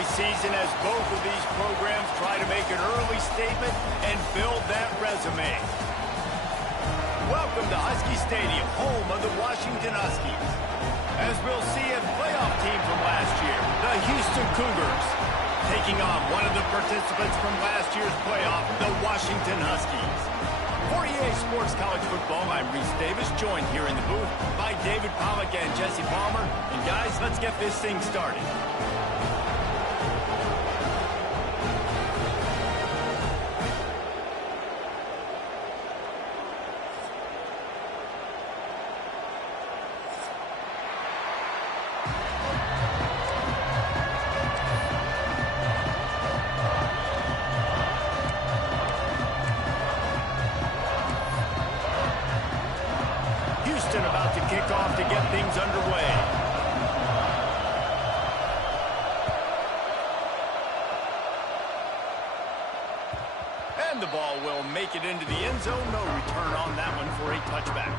early season as both of these programs try to make an early statement and build that resume. Welcome to Husky Stadium, home of the Washington Huskies. As we'll see a playoff team from last year, the Houston Cougars, taking on one of the participants from last year's playoff, the Washington Huskies. For EA Sports College Football, I'm Reese Davis, joined here in the booth by David Pollack and Jesse Palmer. And guys, let's get this thing started. About to kick off to get things underway. And the ball will make it into the end zone. No return on that one for a touchback.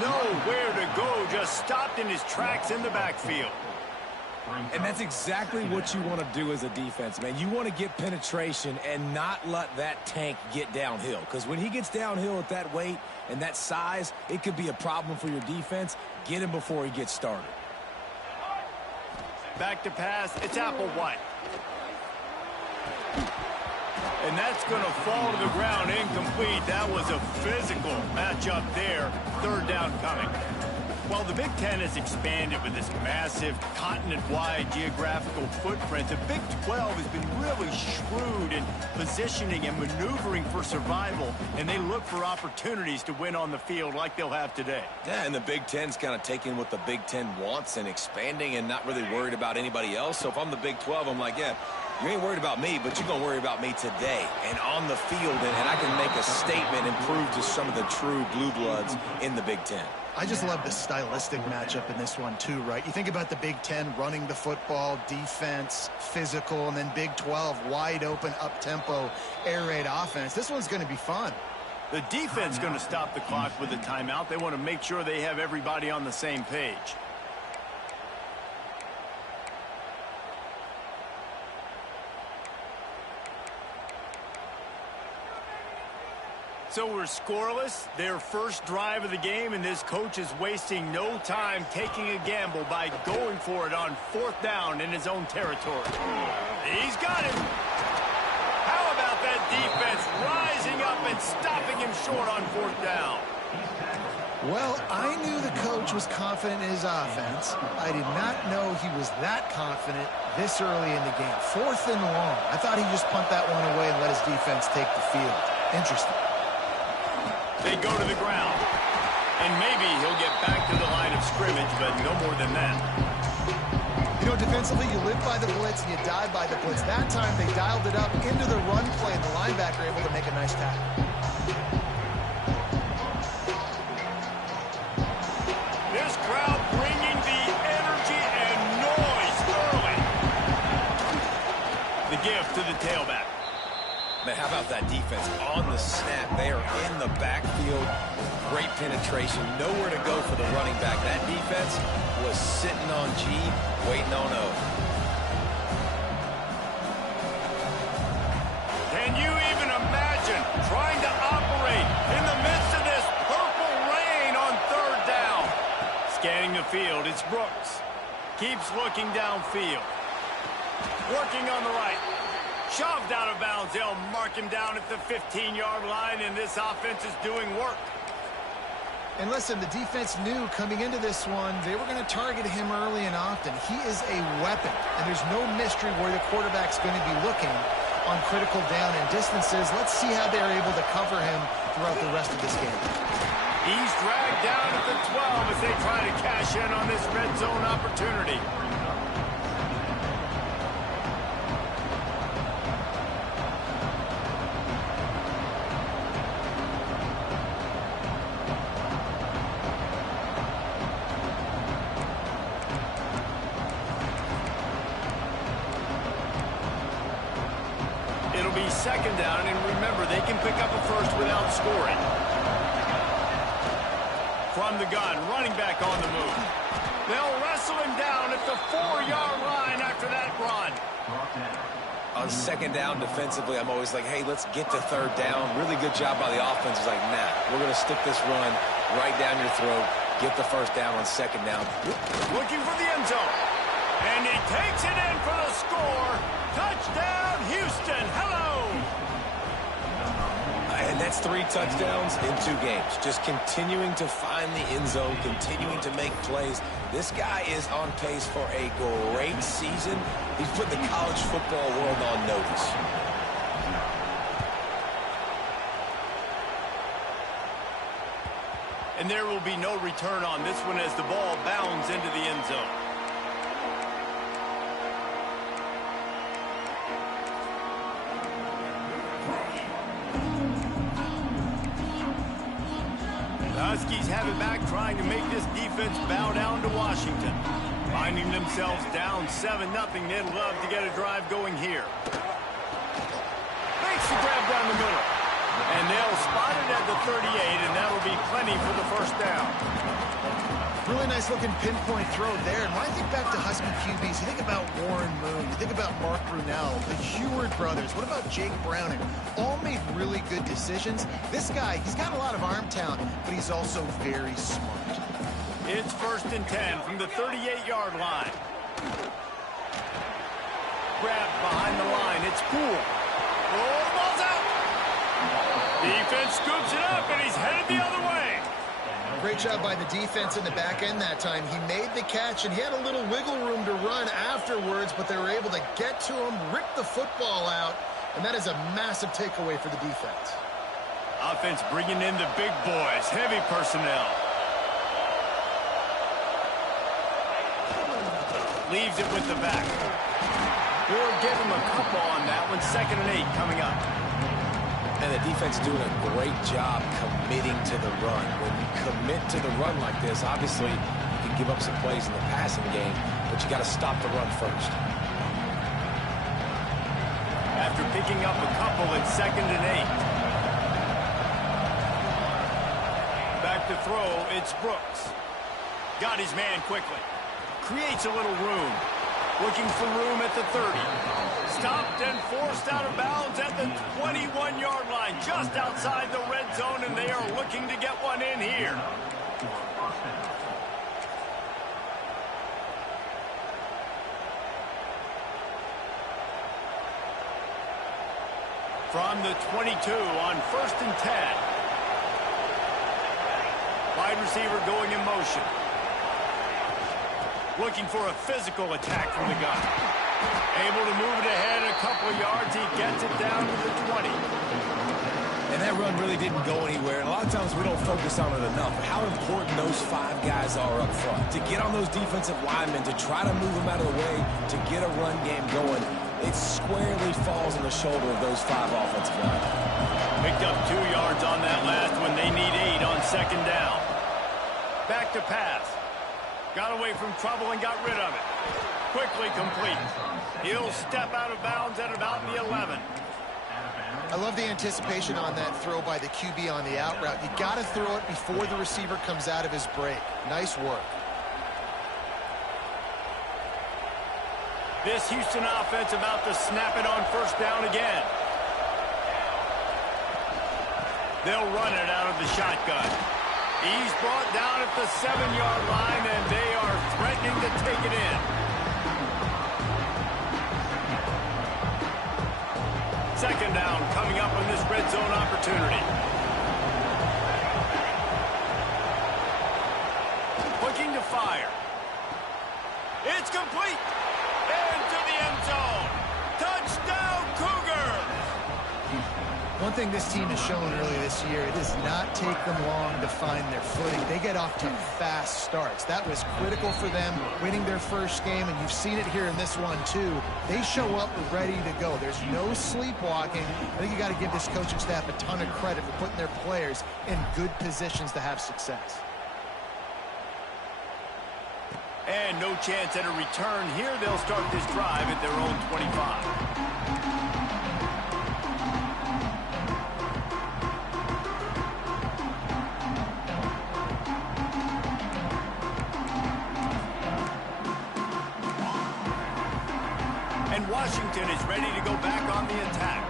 Nowhere to go, just stopped in his tracks in the backfield. And that's exactly what you want to do as a defense, man. You want to get penetration and not let that tank get downhill. Because when he gets downhill at that weight and that size, it could be a problem for your defense. Get him before he gets started. Back to pass, it's Applewhite. And that's going to fall to the ground incomplete. That was a physical matchup there. Third down coming. Well, the Big Ten has expanded with this massive continent-wide geographical footprint. The Big 12 has been really shrewd in positioning and maneuvering for survival, and they look for opportunities to win on the field like they'll have today. Yeah, and the Big Ten's kind of taking what the Big Ten wants and expanding and not really worried about anybody else. So if I'm the Big 12, I'm like, yeah, you ain't worried about me, but you're going to worry about me today and on the field, and I can make a statement and prove to some of the true blue bloods in the Big Ten. I just love the stylistic matchup in this one too, right? You think about the Big Ten running the football, defense, physical, and then Big 12 wide open, up-tempo, air raid offense. This one's going to be fun. The defense going to stop the clock with a timeout. They want to make sure they have everybody on the same page. So we're scoreless, their first drive of the game, and this coach is wasting no time taking a gamble by going for it on fourth down in his own territory. He's got him. How about that defense rising up and stopping him short on fourth down? Well, I knew the coach was confident in his offense. I did not know he was that confident this early in the game. Fourth and long. I thought he'd just punt that one away and let his defense take the field. Interesting. They go to the ground. And maybe he'll get back to the line of scrimmage, but no more than that. You know, defensively, you live by the blitz and you die by the blitz. That time, they dialed it up into the run play, and the linebacker able to make a nice tackle. This crowd bringing the energy and noise early. The gift to the tailback. Man, how about that defense on the snap? They are in the backfield. Great penetration. Nowhere to go for the running back. That defense was sitting on G, waiting on O. Can you even imagine trying to operate in the midst of this purple rain on third down? Scanning the field, it's Brooks. Keeps looking downfield. Working on the right. Shoved out of bounds. They'll mark him down at the 15-yard line, and this offense is doing work. And listen, the defense knew coming into this one, they were going to target him early and often. He is a weapon, and there's no mystery where the quarterback's going to be looking on critical down and distances. Let's see how they're able to cover him throughout the rest of this game. He's dragged down at the 12 as they they try to cash in on this red zone opportunity. It'll be second down, and remember, they can pick up a first without scoring. From the gun, running back on the move. They'll wrestle him down at the 4-yard line after that run. On second down defensively, I'm always like, hey, let's get to third down. Really good job by the offense. It's like, nah, we're going to stick this run right down your throat. Get the first down on second down. Looking for the end zone. And he takes it in for the score. Touchdown, Houston. Hello. And that's 3 touchdowns in 2 games. Just continuing to find the end zone, continuing to make plays. This guy is on pace for a great season. He's put the college football world on notice. And there will be no return on this one as the ball bounds into the end zone. The Huskies have it back, trying to make this defense bow down to Washington. Finding themselves down 7-0, they'd love to get a drive going here. Makes the grab down the middle. And they'll spot it at the 38, and that'll be plenty for the first down. Really nice looking pinpoint throw there. And when I think back to Husky QBs, you think about Warren Moon, you think about Mark Brunell, the Heward brothers. What about Jake Browning? All made really good decisions. This guy, he's got a lot of arm talent, but he's also very smart. It's 1st and 10 from the 38-yard line. Grabbed behind the line. It's Poole. Oh, the ball's out. Defense scoops it up, and he's headed the other way. Great job by the defense in the back end that time. He made the catch, and he had a little wiggle room to run afterwards, but they were able to get to him, rip the football out, and that is a massive takeaway for the defense. Offense bringing in the big boys, heavy personnel. Leaves it with the back. We'll give him a couple on that one. 2nd and 8 coming up. And the defense doing a great job committing to the run. When you commit to the run like this, obviously you can give up some plays in the passing game, but you got to stop the run first. After picking up a couple, it's 2nd and 8. Back to throw, it's Brooks. Got his man quickly. Creates a little room. Looking for room at the 30. Stopped and forced out of bounds at the 21-yard line, just outside the red zone, and they are looking to get one in here. From the 22 on 1st and 10. Wide receiver going in motion. Looking for a physical attack from the gun. Able to move it ahead a couple of yards. He gets it down to the 20. And that run really didn't go anywhere. And a lot of times we don't focus on it enough. How important those 5 guys are up front. To get on those defensive linemen, to try to move them out of the way, to get a run game going, it squarely falls on the shoulder of those 5 offensive linemen. Picked up 2 yards on that last one. They need 8 on 2nd down. Back to pass. Got away from trouble and got rid of it. Quickly complete. He'll step out of bounds at about the 11. I love the anticipation on that throw by the QB on the out route. You got to throw it before the receiver comes out of his break. Nice work. This Houston offense about to snap it on 1st down again. They'll run it out of the shotgun. He's brought down at the 7-yard line, and they are threatening to take it in. Second down coming up on this red zone opportunity. Looking to fire. It's complete. Into the end zone. Touchdown, Cougars! One thing this team has shown early this year, it does not take them long to find their footing. They get off to fast starts. That was critical for them winning their first game, and you've seen it here in this one too. They show up ready to go. There's no sleepwalking. I think you got to give this coaching staff a ton of credit for putting their players in good positions to have success. And no chance at a return here. They'll start this drive at their own 25. Washington is ready to go back on the attack.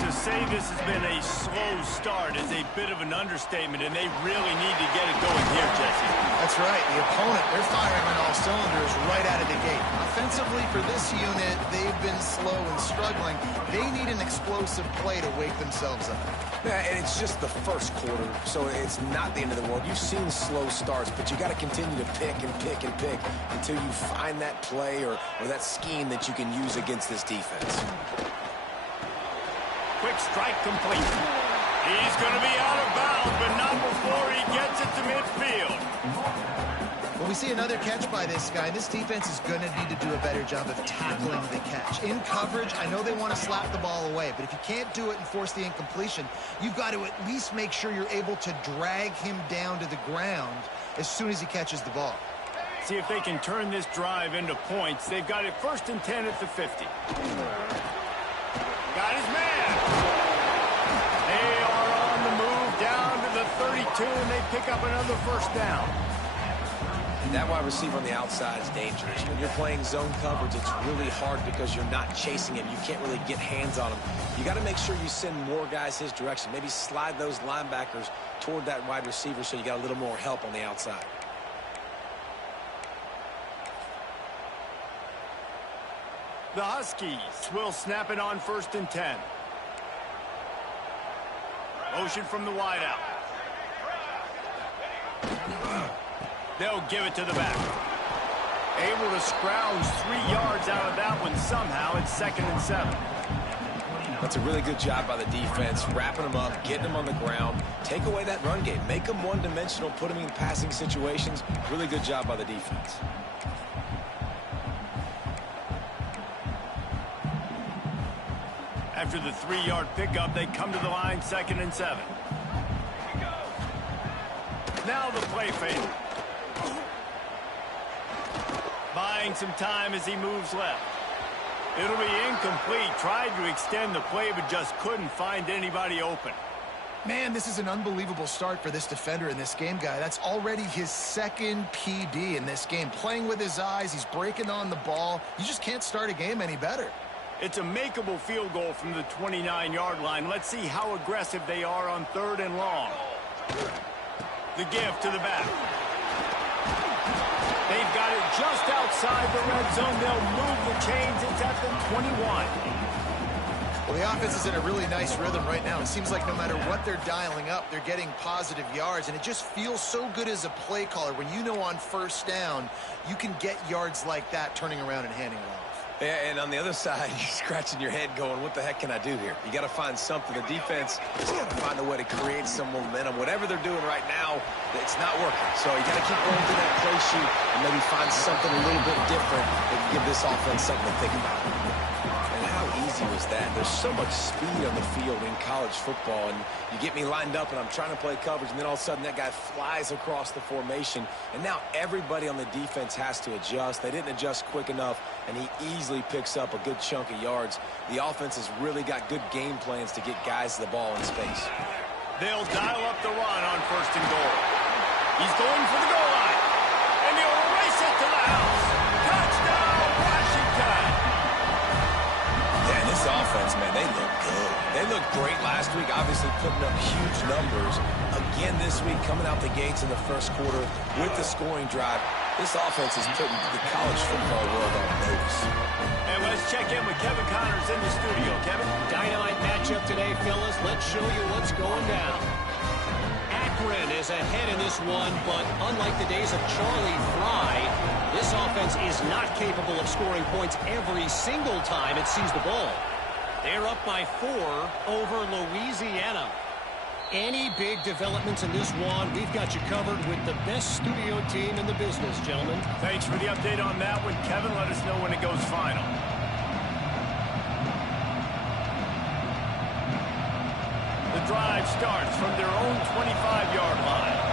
To say this has been a slow start is a bit of an understatement, and they really need to get it going here, Jesse. That's right. The opponent, they're firing on all cylinders right out of the gate. Offensively, for this unit, they've been slow and struggling. They need an explosive play to wake themselves up. Yeah, and it's just the first quarter, so it's not the end of the world. You've seen slow starts, but you got to continue to pick and pick and pick until you find that play or that scheme that you can use against this defense. Quick strike complete. He's going to be out of bounds, but not before he gets it to midfield. Well, we see another catch by this guy. This defense is going to need to do a better job of tackling the catch. In coverage, I know they want to slap the ball away, but if you can't do it and force the incompletion, you've got to at least make sure you're able to drag him down to the ground as soon as he catches the ball. See if they can turn this drive into points. They've got it 1st and 10 at the 50. Got his man. They are on the move down to the 32, and they pick up another 1st down. That wide receiver on the outside is dangerous. When you're playing zone coverage, it's really hard because you're not chasing him. You can't really get hands on him. You got to make sure you send more guys his direction. Maybe slide those linebackers toward that wide receiver so you got a little more help on the outside. The Huskies will snap it on 1st and 10. Motion from the wideout. They'll give it to the back. Able to scrounge 3 yards out of that one somehow. It's 2nd and 7. That's a really good job by the defense, wrapping them up, getting them on the ground. Take away that run game. Make them one-dimensional, put them in passing situations. Really good job by the defense. After the 3-yard pickup, they come to the line, 2nd and 7. Now the play fake. Buying some time as he moves left. It'll be incomplete. Tried to extend the play, but just couldn't find anybody open. Man, this is an unbelievable start for this defender in this game, guy. That's already his 2nd PD in this game. Playing with his eyes, he's breaking on the ball. You just can't start a game any better. It's a makeable field goal from the 29-yard line. Let's see how aggressive they are on 3rd and long. The give to the back. They've got it just outside the red zone. They'll move the chains. It's at the 21. Well, the offense is in a really nice rhythm right now. It seems like no matter what they're dialing up, they're getting positive yards, and it just feels so good as a play caller when you know on 1st down you can get yards like that turning around and handing it off. Yeah, and on the other side, you're scratching your head going, what the heck can I do here? You got to find something. The defense has got to find a way to create some momentum. Whatever they're doing right now, it's not working. So you got to keep going through that play sheet and maybe find something a little bit different that can give this offense something to think about. And how easy was that? There's so much speed on the field in college football, and you get me lined up and I'm trying to play coverage, and then all of a sudden that guy flies across the formation, and now everybody on the defense has to adjust. They didn't adjust quick enough, and he easily picks up a good chunk of yards. The offense has really got good game plans to get guys the ball in space. They'll dial up the run on 1st and goal. He's going for the goal line, and he'll race it to the house. Touchdown, Washington! Yeah, and this offense, man, they look good. They looked great last week, obviously putting up huge numbers. Again this week, coming out the gates in the 1st quarter with the scoring drive. This offense is putting the college football world on notice. And let's check in with Kevin Connors in the studio. Kevin? Dynamite matchup today, fellas. Let's show you what's going down. Akron is ahead in this one, but unlike the days of Charlie Fry, this offense is not capable of scoring points every single time it sees the ball. They're up by 4 over Louisiana. Any big developments in this one, we've got you covered with the best studio team in the business, gentlemen. Thanks for the update on that one, Kevin. Let us know when it goes final. The drive starts from their own 25-yard line.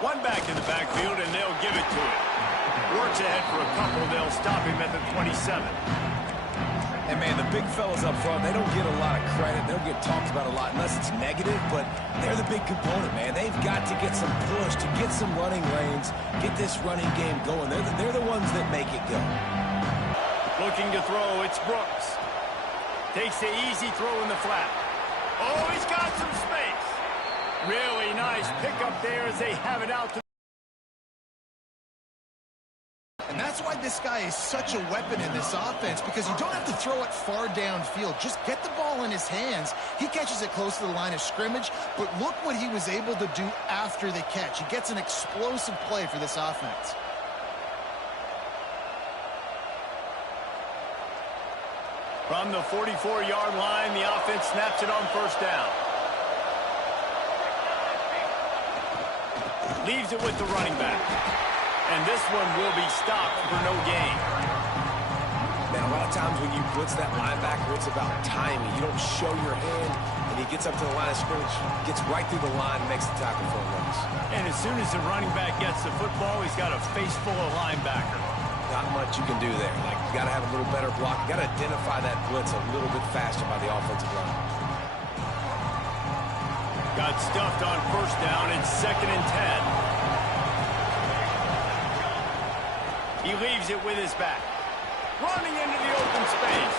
One back in the backfield, and they'll give it to him. Works ahead for a couple. They'll stop him at the 27. And, man, the big fellas up front, they don't get a lot of credit. They don't get talked about a lot unless it's negative, but they're the big component, man. They've got to get some push, to get some running lanes, get this running game going. They're the ones that make it go. Looking to throw, it's Brooks. Takes the easy throw in the flat. Oh, he's got some space. Really nice pickup there as they have it out to. And that's why this guy is such a weapon in this offense, because you don't have to throw it far downfield. Just get the ball in his hands. He catches it close to the line of scrimmage, but look what he was able to do after the catch. He gets an explosive play for this offense. From the 44-yard line, the offense snaps it on first down. Leaves it with the running back. And this one will be stopped for no gain. Man, a lot of times when you blitz that linebacker, it's about timing. You don't show your hand, and he gets up to the line of scrimmage, gets right through the line, and makes the tackle for a loss. And as soon as the running back gets the football, he's got a face full of linebacker. Not much you can do there. Like, you got to have a little better block. You got to identify that blitz a little bit faster by the offensive line. Got stuffed on first down. It's 2nd and 10. He leaves it with his back. Running into the open space.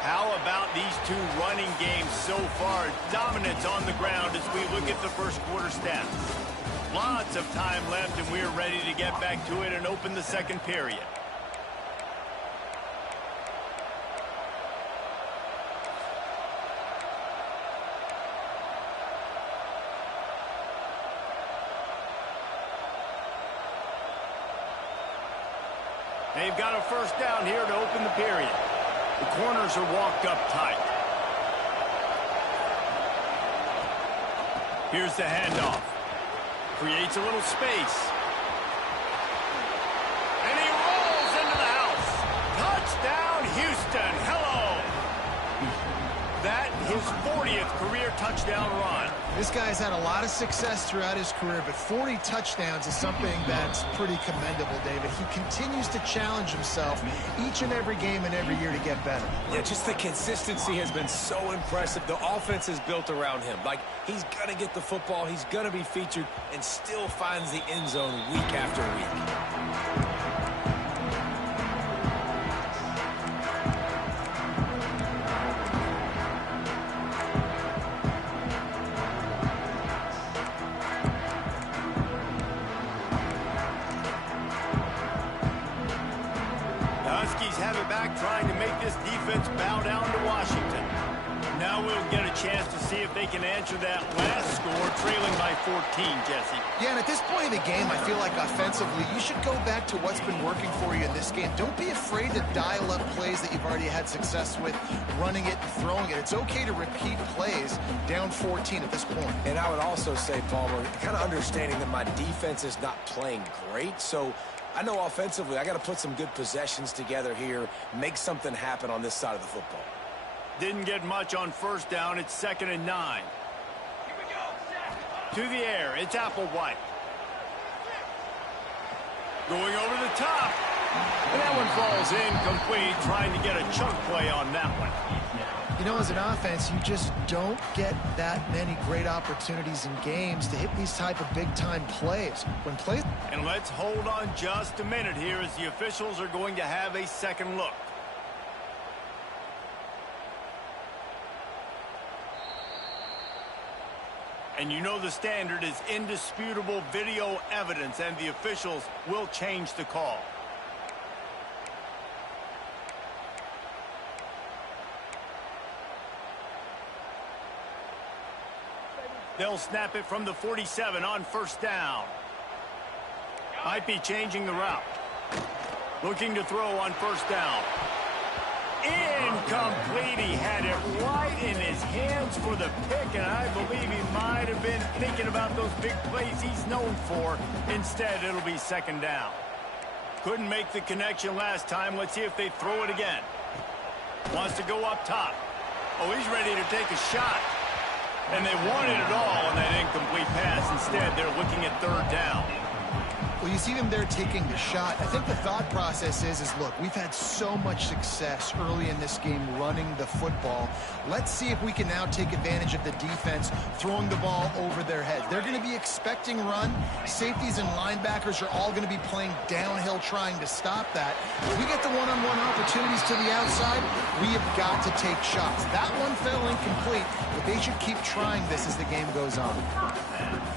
How about these two running games so far? Dominance on the ground as we look at the first quarter stats. Lots of time left, and we're ready to get back to it and open the second period. They've got a first down here to open the period. The corners are walked up tight. Here's the handoff. Creates a little space. And he rolls into the house. Touchdown, Houston. Hello. That his 40th career touchdown run. This guy's had a lot of success throughout his career, but 40 touchdowns is something that's pretty commendable, David. He continues to challenge himself each and every game and every year to get better. Yeah, just the consistency has been so impressive. The offense is built around him. Like, he's going to get the football, he's going to be featured, and still finds the end zone week after week. Trying to make this defense bow down to Washington. Now we'll get a chance to see if they can answer that last score, trailing by 14, Jesse. Yeah, and at this point of the game, I feel like offensively, you should go back to what's been working for you in this game. Don't be afraid to dial up plays that you've already had success with, running it and throwing it. It's okay to repeat plays down 14 at this point. And I would also say, Palmer, kind of understanding that my defense is not playing great, so I know offensively I got to put some good possessions together here, make something happen on this side of the football. Didn't get much on first down. It's 2nd and 9. To the air, it's Applewhite. Going over the top. And that one falls incomplete, trying to get a chunk play on that one. You know, as an offense, you just don't get that many great opportunities in games to hit these type of big-time plays. And let's hold on just a minute here as the officials are going to have a second look. And you know the standard is indisputable video evidence, and the officials will change the call. They'll snap it from the 47 on first down. Might be changing the route. Looking to throw on first down. Incomplete. He had it right in his hands for the pick, and I believe he might have been thinking about those big plays he's known for. Instead, it'll be second down. Couldn't make the connection last time. Let's see if they throw it again. Wants to go up top. Oh, he's ready to take a shot. And they wanted it all on that incomplete pass. Instead, they're looking at third down. Well, you see them there taking the shot. I think the thought process is look, we've had so much success early in this game running the football. Let's see if we can now take advantage of the defense throwing the ball over their heads. They're going to be expecting run. Safeties and linebackers are all going to be playing downhill trying to stop that. If we get the one-on-one opportunities to the outside, we have got to take shots. That one fell incomplete, but they should keep trying this as the game goes on.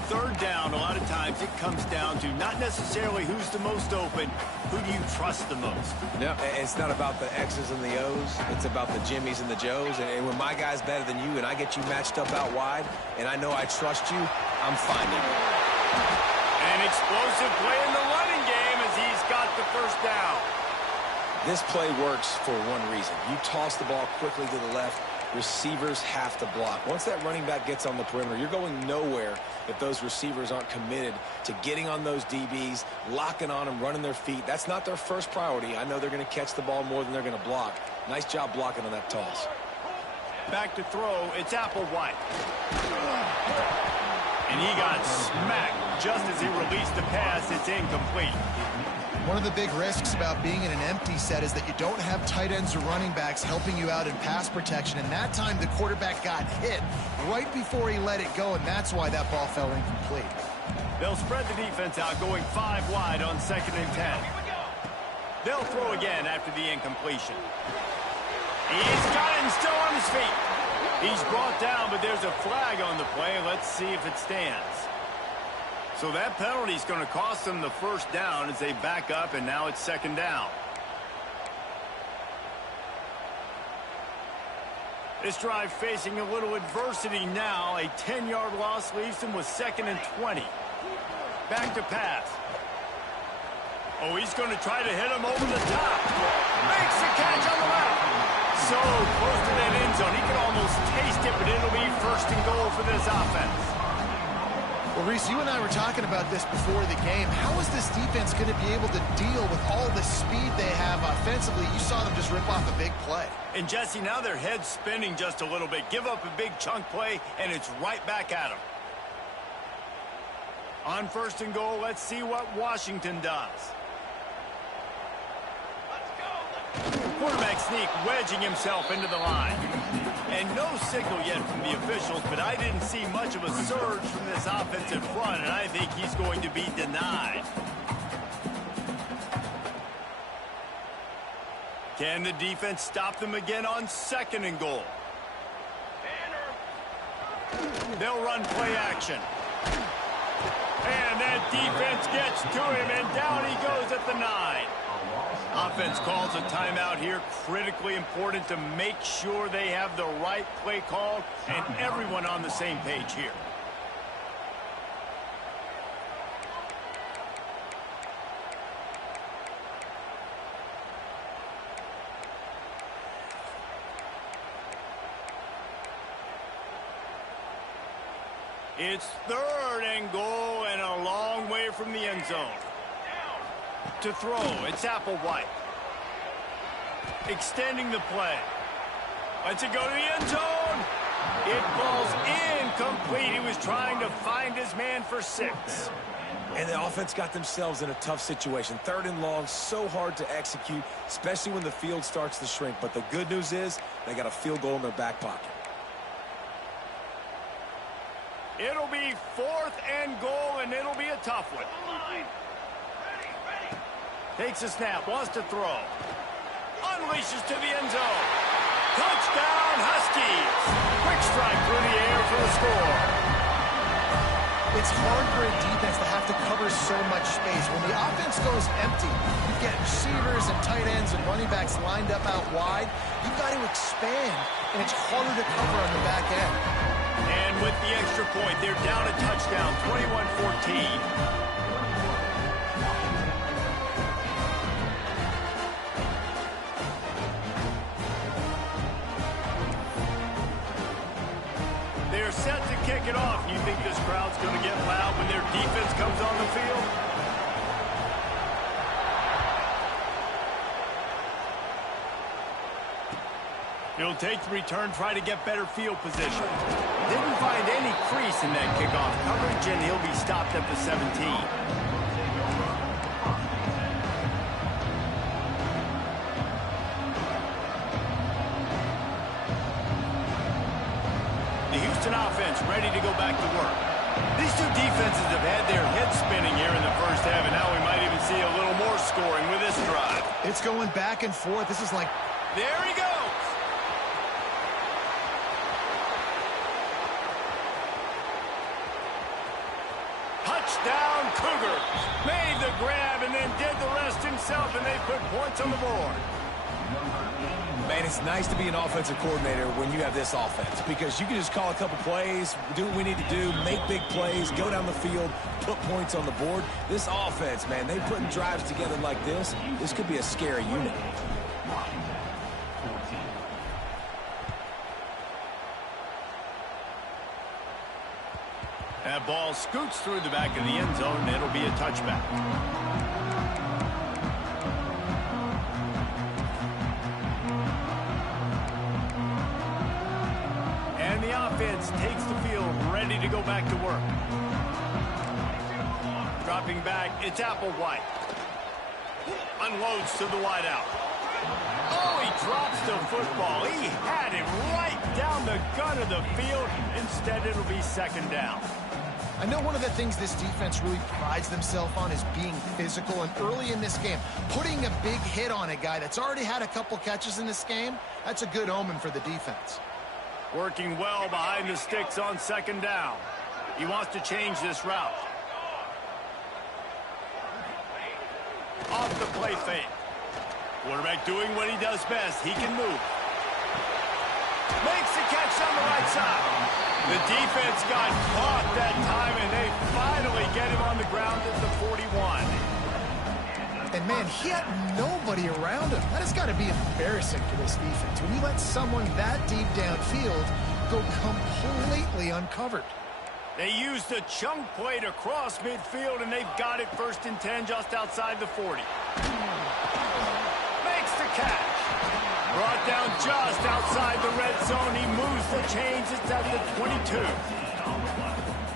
Third down, a lot of times it comes down to not necessarily who's the most open, who do you trust the most? No, it's not about the X's and the O's. It's about the Jimmys and the Joes. And when my guy's better than you and I get you matched up out wide and I know I trust you, I'm finding you. An explosive play in the running game as he's got the first down. This play works for one reason. You toss the ball quickly to the left. Receivers have to block. Once that running back gets on the perimeter, you're going nowhere if those receivers aren't committed to getting on those DBs, locking on them, running their feet. That's not their first priority. I know they're going to catch the ball more than they're going to block. Nice job blocking on that toss. Back to throw, it's Applewhite. And he got smacked just as he released the pass. It's incomplete. One of the big risks about being in an empty set is that you don't have tight ends or running backs helping you out in pass protection. And that time the quarterback got hit right before he let it go, and that's why that ball fell incomplete. They'll spread the defense out, going 5 wide on 2nd and 10. They'll throw again after the incompletion. He's got it and still on his feet. He's brought down, but there's a flag on the play. Let's see if it stands. So that penalty is going to cost them the first down as they back up, and now it's second down. This drive facing a little adversity now. A 10-yard loss leaves them with 2nd and 20. Back to pass. Oh, he's going to try to hit him over the top. Makes the catch on the left. So close to that end zone. He can almost taste it, but it'll be 1st and goal for this offense. Well, Reese, you and I were talking about this before the game. How is this defense going to be able to deal with all the speed they have offensively? You saw them just rip off a big play. And, Jesse, now their head's spinning just a little bit. Give up a big chunk play, and it's right back at them. On 1st and goal, let's see what Washington does. Quarterback sneak, wedging himself into the line. And no signal yet from the officials, but I didn't see much of a surge from this offensive front, and I think he's going to be denied. Can the defense stop them again on 2nd and goal? They'll run play action. And that defense gets to him, and down he goes at the 9. Offense calls a timeout here. Critically important to make sure they have the right play call and everyone on the same page here. It's 3rd and goal and a long way from the end zone. To throw, it's Applewhite. Extending the play. Lets it go to the end zone. It falls incomplete. He was trying to find his man for 6. And the offense got themselves in a tough situation. 3rd and long, so hard to execute, especially when the field starts to shrink. But the good news is they got a field goal in their back pocket. It'll be 4th and goal, and it'll be a tough one. Takes a snap, wants to throw. Unleashes to the end zone. Touchdown, Huskies. Quick strike through the air for the score. It's hard for a defense to have to cover so much space. When the offense goes empty, you get receivers and tight ends and running backs lined up out wide. You've got to expand, and it's harder to cover on the back end. And with the extra point, they're down a touchdown, 21-14. They're set to kick it off. You think this crowd's going to get loud when their defense comes on the field? He'll take the return, try to get better field position. Didn't find any crease in that kickoff coverage, and he'll be stopped at the 17. Offense ready to go back to work. These two defenses have had their heads spinning here in the first half, and now we might even see a little more scoring with this drive. It's going back and forth. This is like... There he goes! Touchdown, Cougars! Made the grab and then did the rest himself, and they put points on the board. Man, it's nice to be an offensive coordinator when you have this offense because you can just call a couple plays, do what we need to do, make big plays, go down the field, put points on the board. This offense, man, they putting drives together like this could be a scary unit. That ball scoots through the back of the end zone, and it'll be a touchback. Offense takes the field, ready to go back to work. Dropping back, it's Applewhite. Unloads to the wideout. Oh, he drops the football. He had it right down the gun of the field. Instead, it'll be second down. I know one of the things this defense really prides themselves on is being physical, and early in this game, putting a big hit on a guy that's already had a couple catches in this game, that's a good omen for the defense. Working well behind the sticks on second down. He wants to change this route. Off the play fake. Quarterback doing what he does best. He can move. Makes the catch on the right side. The defense got caught that time, and they finally get him on the ground at the 41. And, man, he had nobody around him. That has got to be embarrassing for this defense. When you let someone that deep downfield go completely uncovered. They used a chunk play to cross midfield, and they've got it first and 10 just outside the 40. Makes the catch. Brought down just outside the red zone. He moves the chains. It's at the 22.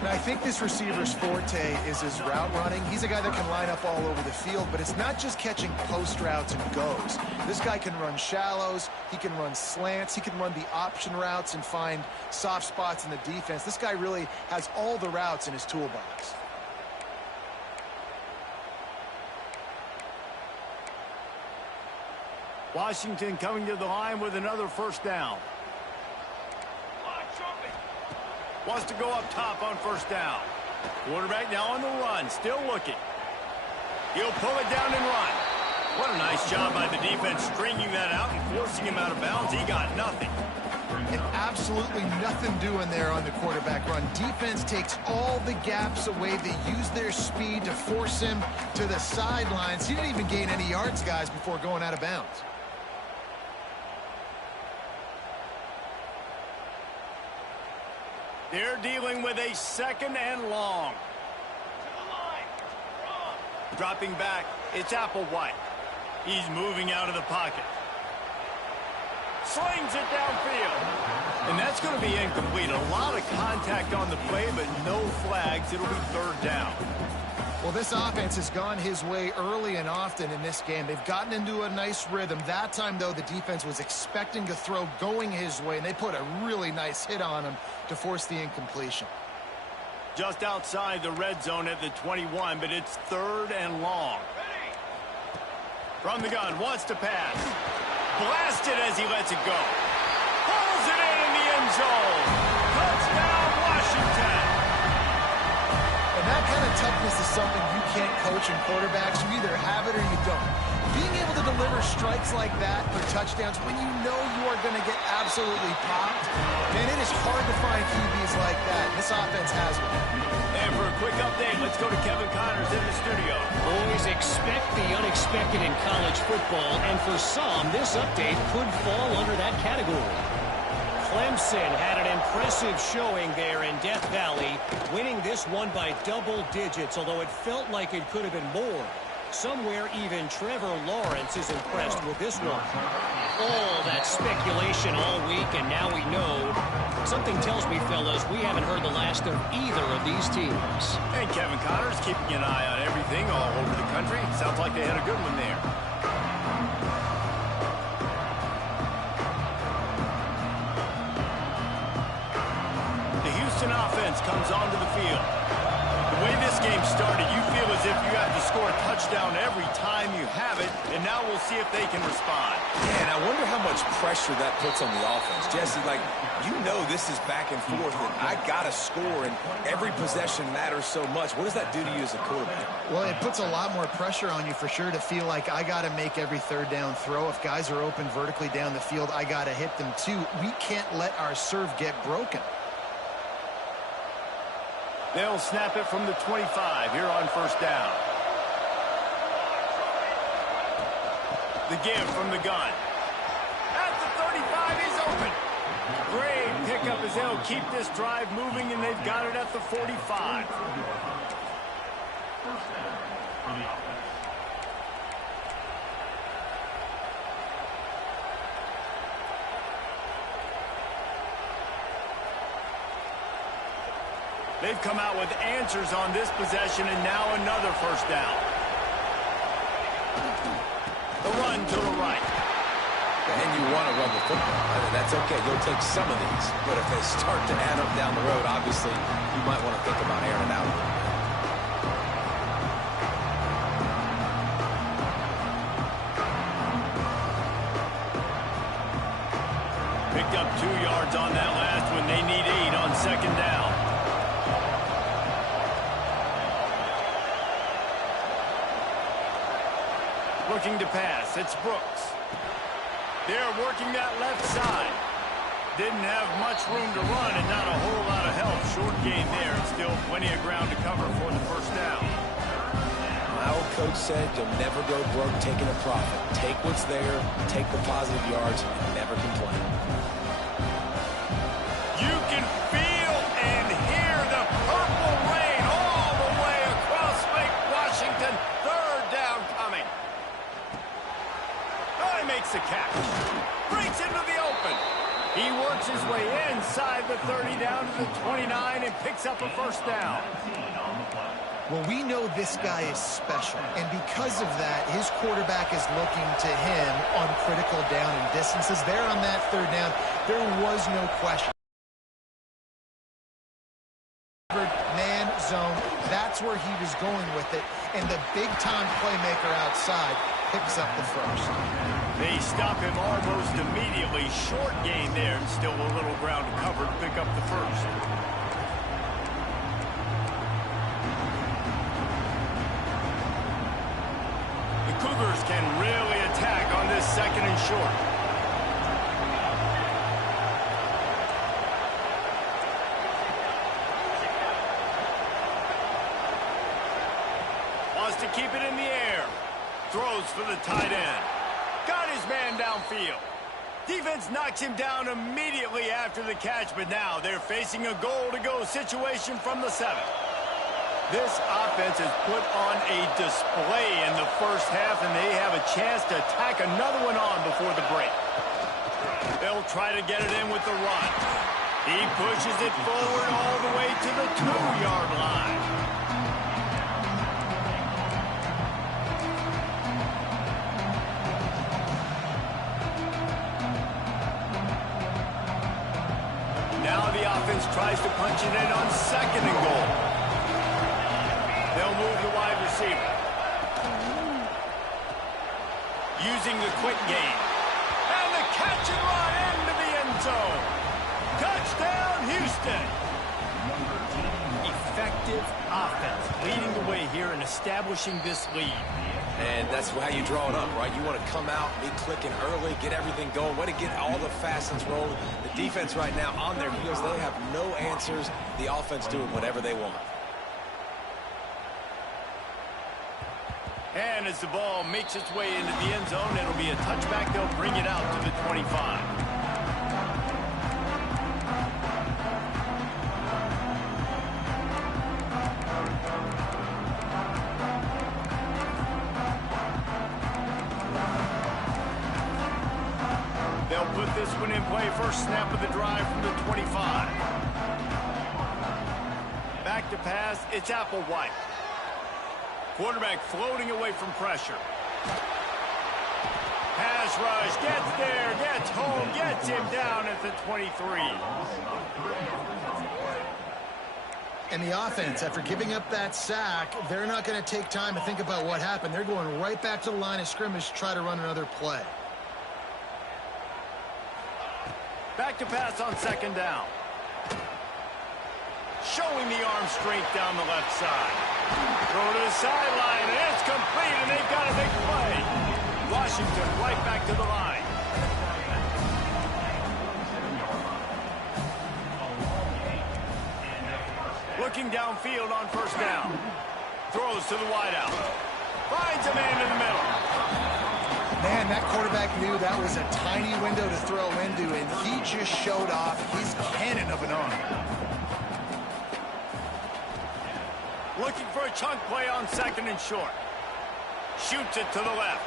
And I think this receiver's forte is his route running. He's a guy that can line up all over the field, but it's not just catching post routes and goes. This guy can run shallows, he can run slants, he can run the option routes and find soft spots in the defense. This guy really has all the routes in his toolbox. Washington coming to the line with another first down. Wants to go up top on first down. Quarterback now on the run, still looking. He'll pull it down and run. What a nice job by the defense stringing that out and forcing him out of bounds. He got nothing. And absolutely nothing doing there on the quarterback run. Defense takes all the gaps away. They use their speed to force him to the sidelines. He didn't even gain any yards, guys, before going out of bounds. They're dealing with a second and long. Dropping back, it's Applewhite. He's moving out of the pocket. Slings it downfield. And that's going to be incomplete. A lot of contact on the play, but no flags. It'll be third down. Well, this offense has gone his way early and often in this game. They've gotten into a nice rhythm. That time, though, the defense was expecting to throw going his way, and they put a really nice hit on him to force the incompletion. Just outside the red zone at the 21, but it's third and long. From the gun, wants to pass. Blasted as he lets it go. Pulls it in the end zone. Touchdown, Washington. And that kind of toughness is something you can't coach in quarterbacks. You either have it or you don't. being able to deliver strikes like that for touchdowns when you know you are going to get absolutely popped, man, it is hard to find QBs like that. This offense has one. And for a quick update, let's go to Kevin Connors in the studio. Boys, expect the unexpected in college football, and for some, this update could fall under that category. Clemson had an impressive showing there in Death Valley, winning this one by double digits, although it felt like it could have been more. Somewhere even Trevor Lawrence is impressed with this one. All that speculation all week, and now we know. Something tells me, fellas, we haven't heard the last of either of these teams. And Kevin Connors keeping an eye on everything all over the country. Sounds like they had a good one there. The Houston offense comes onto the field. The way this game started, you feel as if you have to score a touchdown every time you have it, and now we'll see if they can respond. Yeah, and I wonder how much pressure that puts on the offense. Jesse, like, you know this is back and forth, and I got to score, and every possession matters so much. What does that do to you as a quarterback? Well, it puts a lot more pressure on you for sure to feel like I got to make every third down throw. If guys are open vertically down the field, I got to hit them too. We can't let our serve get broken. They'll snap it from the 25 here on first down. The give from the gun. At the 35, he's open. Great pickup as they'll keep this drive moving, and they've got it at the 45. They've come out with answers on this possession, and now another first down. The run to the right. And you want to run the football. I mean, that's okay. You'll take some of these. But if they start to add up down the road, obviously, you might want to think about airing it out a little bit. Picked up 2 yards on that last one. They need 8 on second down. Looking to pass. It's Brooks. They're working that left side. Didn't have much room to run and not a whole lot of help. Short gain there and still plenty of ground to cover for the first down. My old coach said you'll never go broke taking a profit. Take what's there, take the positive yards, and never complain. You can feel and hear the purple rain all the way across Lake Washington. Third down coming. Oh, he makes the catch. Breaks into the open. He works his way inside the 30 down to the 29 and picks up a first down. Well, we know this guy is special, and because of that, his quarterback is looking to him on critical down and distances. There on that third down, there was no question. Man zone, that's where he was going with it, and the big-time playmaker outside picks up the first. They stop him almost immediately. Short gain there, and still a little ground to cover to pick up the first. The Cougars can really attack on this second and short. Wants to keep it in the air. Throws for the tight end. Got his man downfield. Defense knocks him down immediately after the catch, but now they're facing a goal-to-go situation from the 7. This offense has put on a display in the first half, and they have a chance to tack another one on before the break. They'll try to get it in with the run. He pushes it forward all the way to the 2-yard line. Now the offense tries to punch it in on second and goal. They'll move the wide receiver. Using the quick game. And the catch and run into the end zone. Touchdown, Houston. Effective offense, leading the way here and establishing this lead. And that's how you draw it up, right? You want to come out, be clicking early, get everything going, way to get all the fastens rolling. The defense right now on their heels, they have no answers. The offense doing whatever they want. And as the ball makes its way into the end zone, it'll be a touchback. They'll bring it out to the 25. They'll put this one in play. First snap of the drive from the 25. Back to pass. It's Applewhite. Quarterback floating away from pressure. Pass rush. Gets there. Gets home. Gets him down at the 23. And the offense, after giving up that sack, they're not going to take time to think about what happened. They're going right back to the line of scrimmage to try to run another play. Back to pass on second down. Showing the arm strength down the left side. Throw to the sideline, and it's complete, and they've got a big play. Washington right back to the line. Looking downfield on first down. Throws to the wideout. Finds a man in the middle. Man, that quarterback knew that was a tiny window to throw into, and he just showed off his cannon of an arm. Looking for a chunk play on second and short. Shoots it to the left.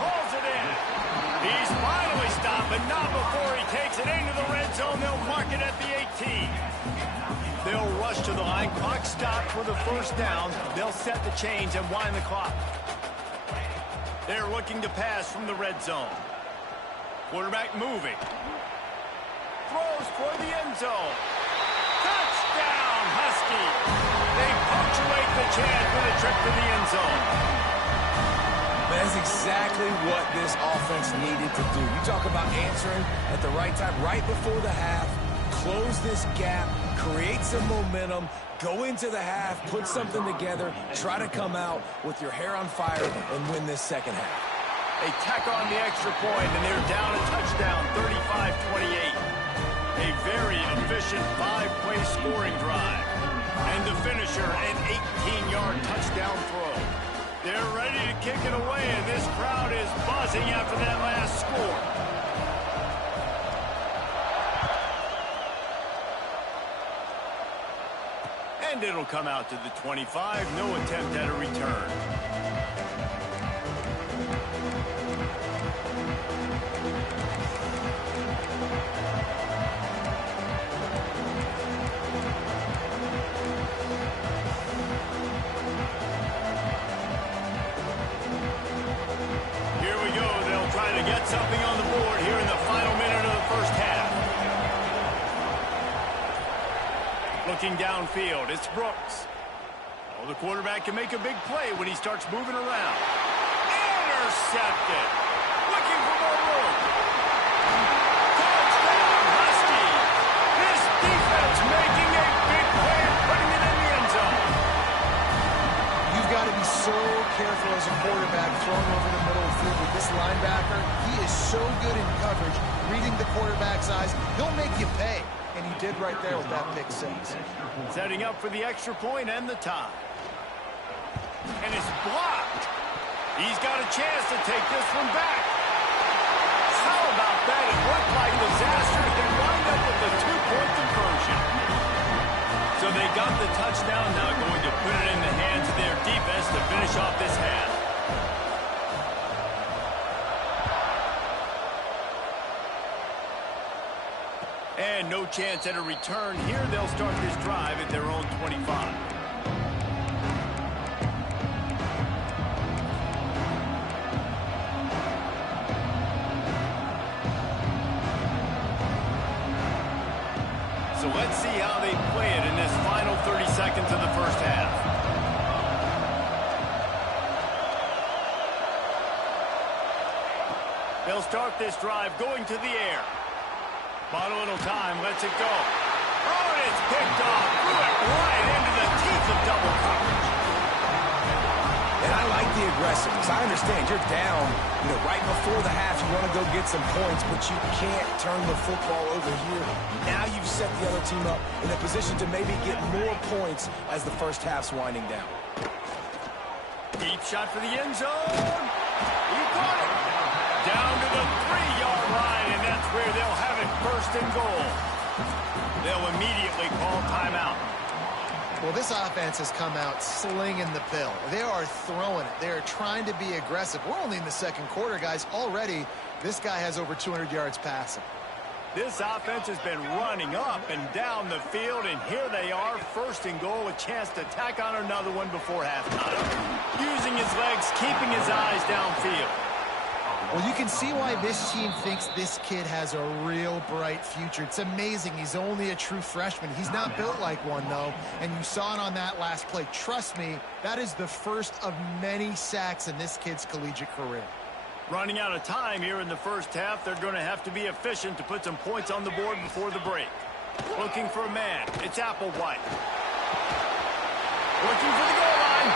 Hauls it in. He's finally stopped, but not before he takes it into the red zone. They'll mark it at the 18. They'll rush to the line. Clock stopped for the first down. They'll set the chains and wind the clock. They're looking to pass from the red zone. Quarterback moving. Throws for the end zone. Touchdown, Husky. They punctuate the chance for the trip to the end zone. That's exactly what this offense needed to do. You talk about answering at the right time, right before the half, close this gap, create some momentum, go into the half, put something together, try to come out with your hair on fire and win this second half. They tack on the extra point, and they're down a touchdown, 35-28. A very efficient 5-play scoring drive. And the finisher, an 18-yard touchdown throw. They're ready to kick it away, and this crowd is buzzing after that last score. And it'll come out to the 25. No attempt at a return. Here we go. They'll try to get something on the board here in the final minute of the first half. Looking downfield, it's Brooks. Oh, the quarterback can make a big play when he starts moving around. Intercepted. Looking for more room. Touchdown, Husky. This defense making a big play and putting it in the end zone. You've got to be so careful as a quarterback throwing over the middle of the field with this linebacker. He is so good in coverage, reading the quarterback's eyes. He'll make you pay. And he did right there with that pick six. Setting up for the extra point and the tie. And it's blocked. He's got a chance to take this one back. How about that? It looked like disaster. They wind up with a 2-point conversion. So they got the touchdown, now going to put it in the hands of their defense to finish off this half. And no chance at a return here. They'll start this drive at their own 25. So let's see how they play it in this final 30 seconds of the first half. They'll start this drive going to the air. Bought a little time, lets it go. Oh, and it's picked off. Threw it right into the teeth of double coverage. And I like the aggressiveness. I understand you're down, right before the half. You want to go get some points, but you can't turn the football over here. Now you've set the other team up in a position to maybe get more points as the first half's winding down. Deep shot for the end zone. He caught it. Down to the 3-yard line, and that's where they'll have it first and goal. They'll immediately call timeout. Well, this offense has come out slinging the pill. They are throwing it. They are trying to be aggressive. We're only in the second quarter, guys. Already, this guy has over 200 yards passing. This offense has been running up and down the field, and here they are, first and goal, a chance to tack on another one before halftime. Using his legs, keeping his eyes downfield. Well, you can see why this team thinks this kid has a real bright future. It's amazing. He's only a true freshman. He's not built like one, though, and you saw it on that last play. Trust me, that is the first of many sacks in this kid's collegiate career. Running out of time here in the first half, they're going to have to be efficient to put some points on the board before the break. Looking for a man. It's Applewhite. Looking for the goal line,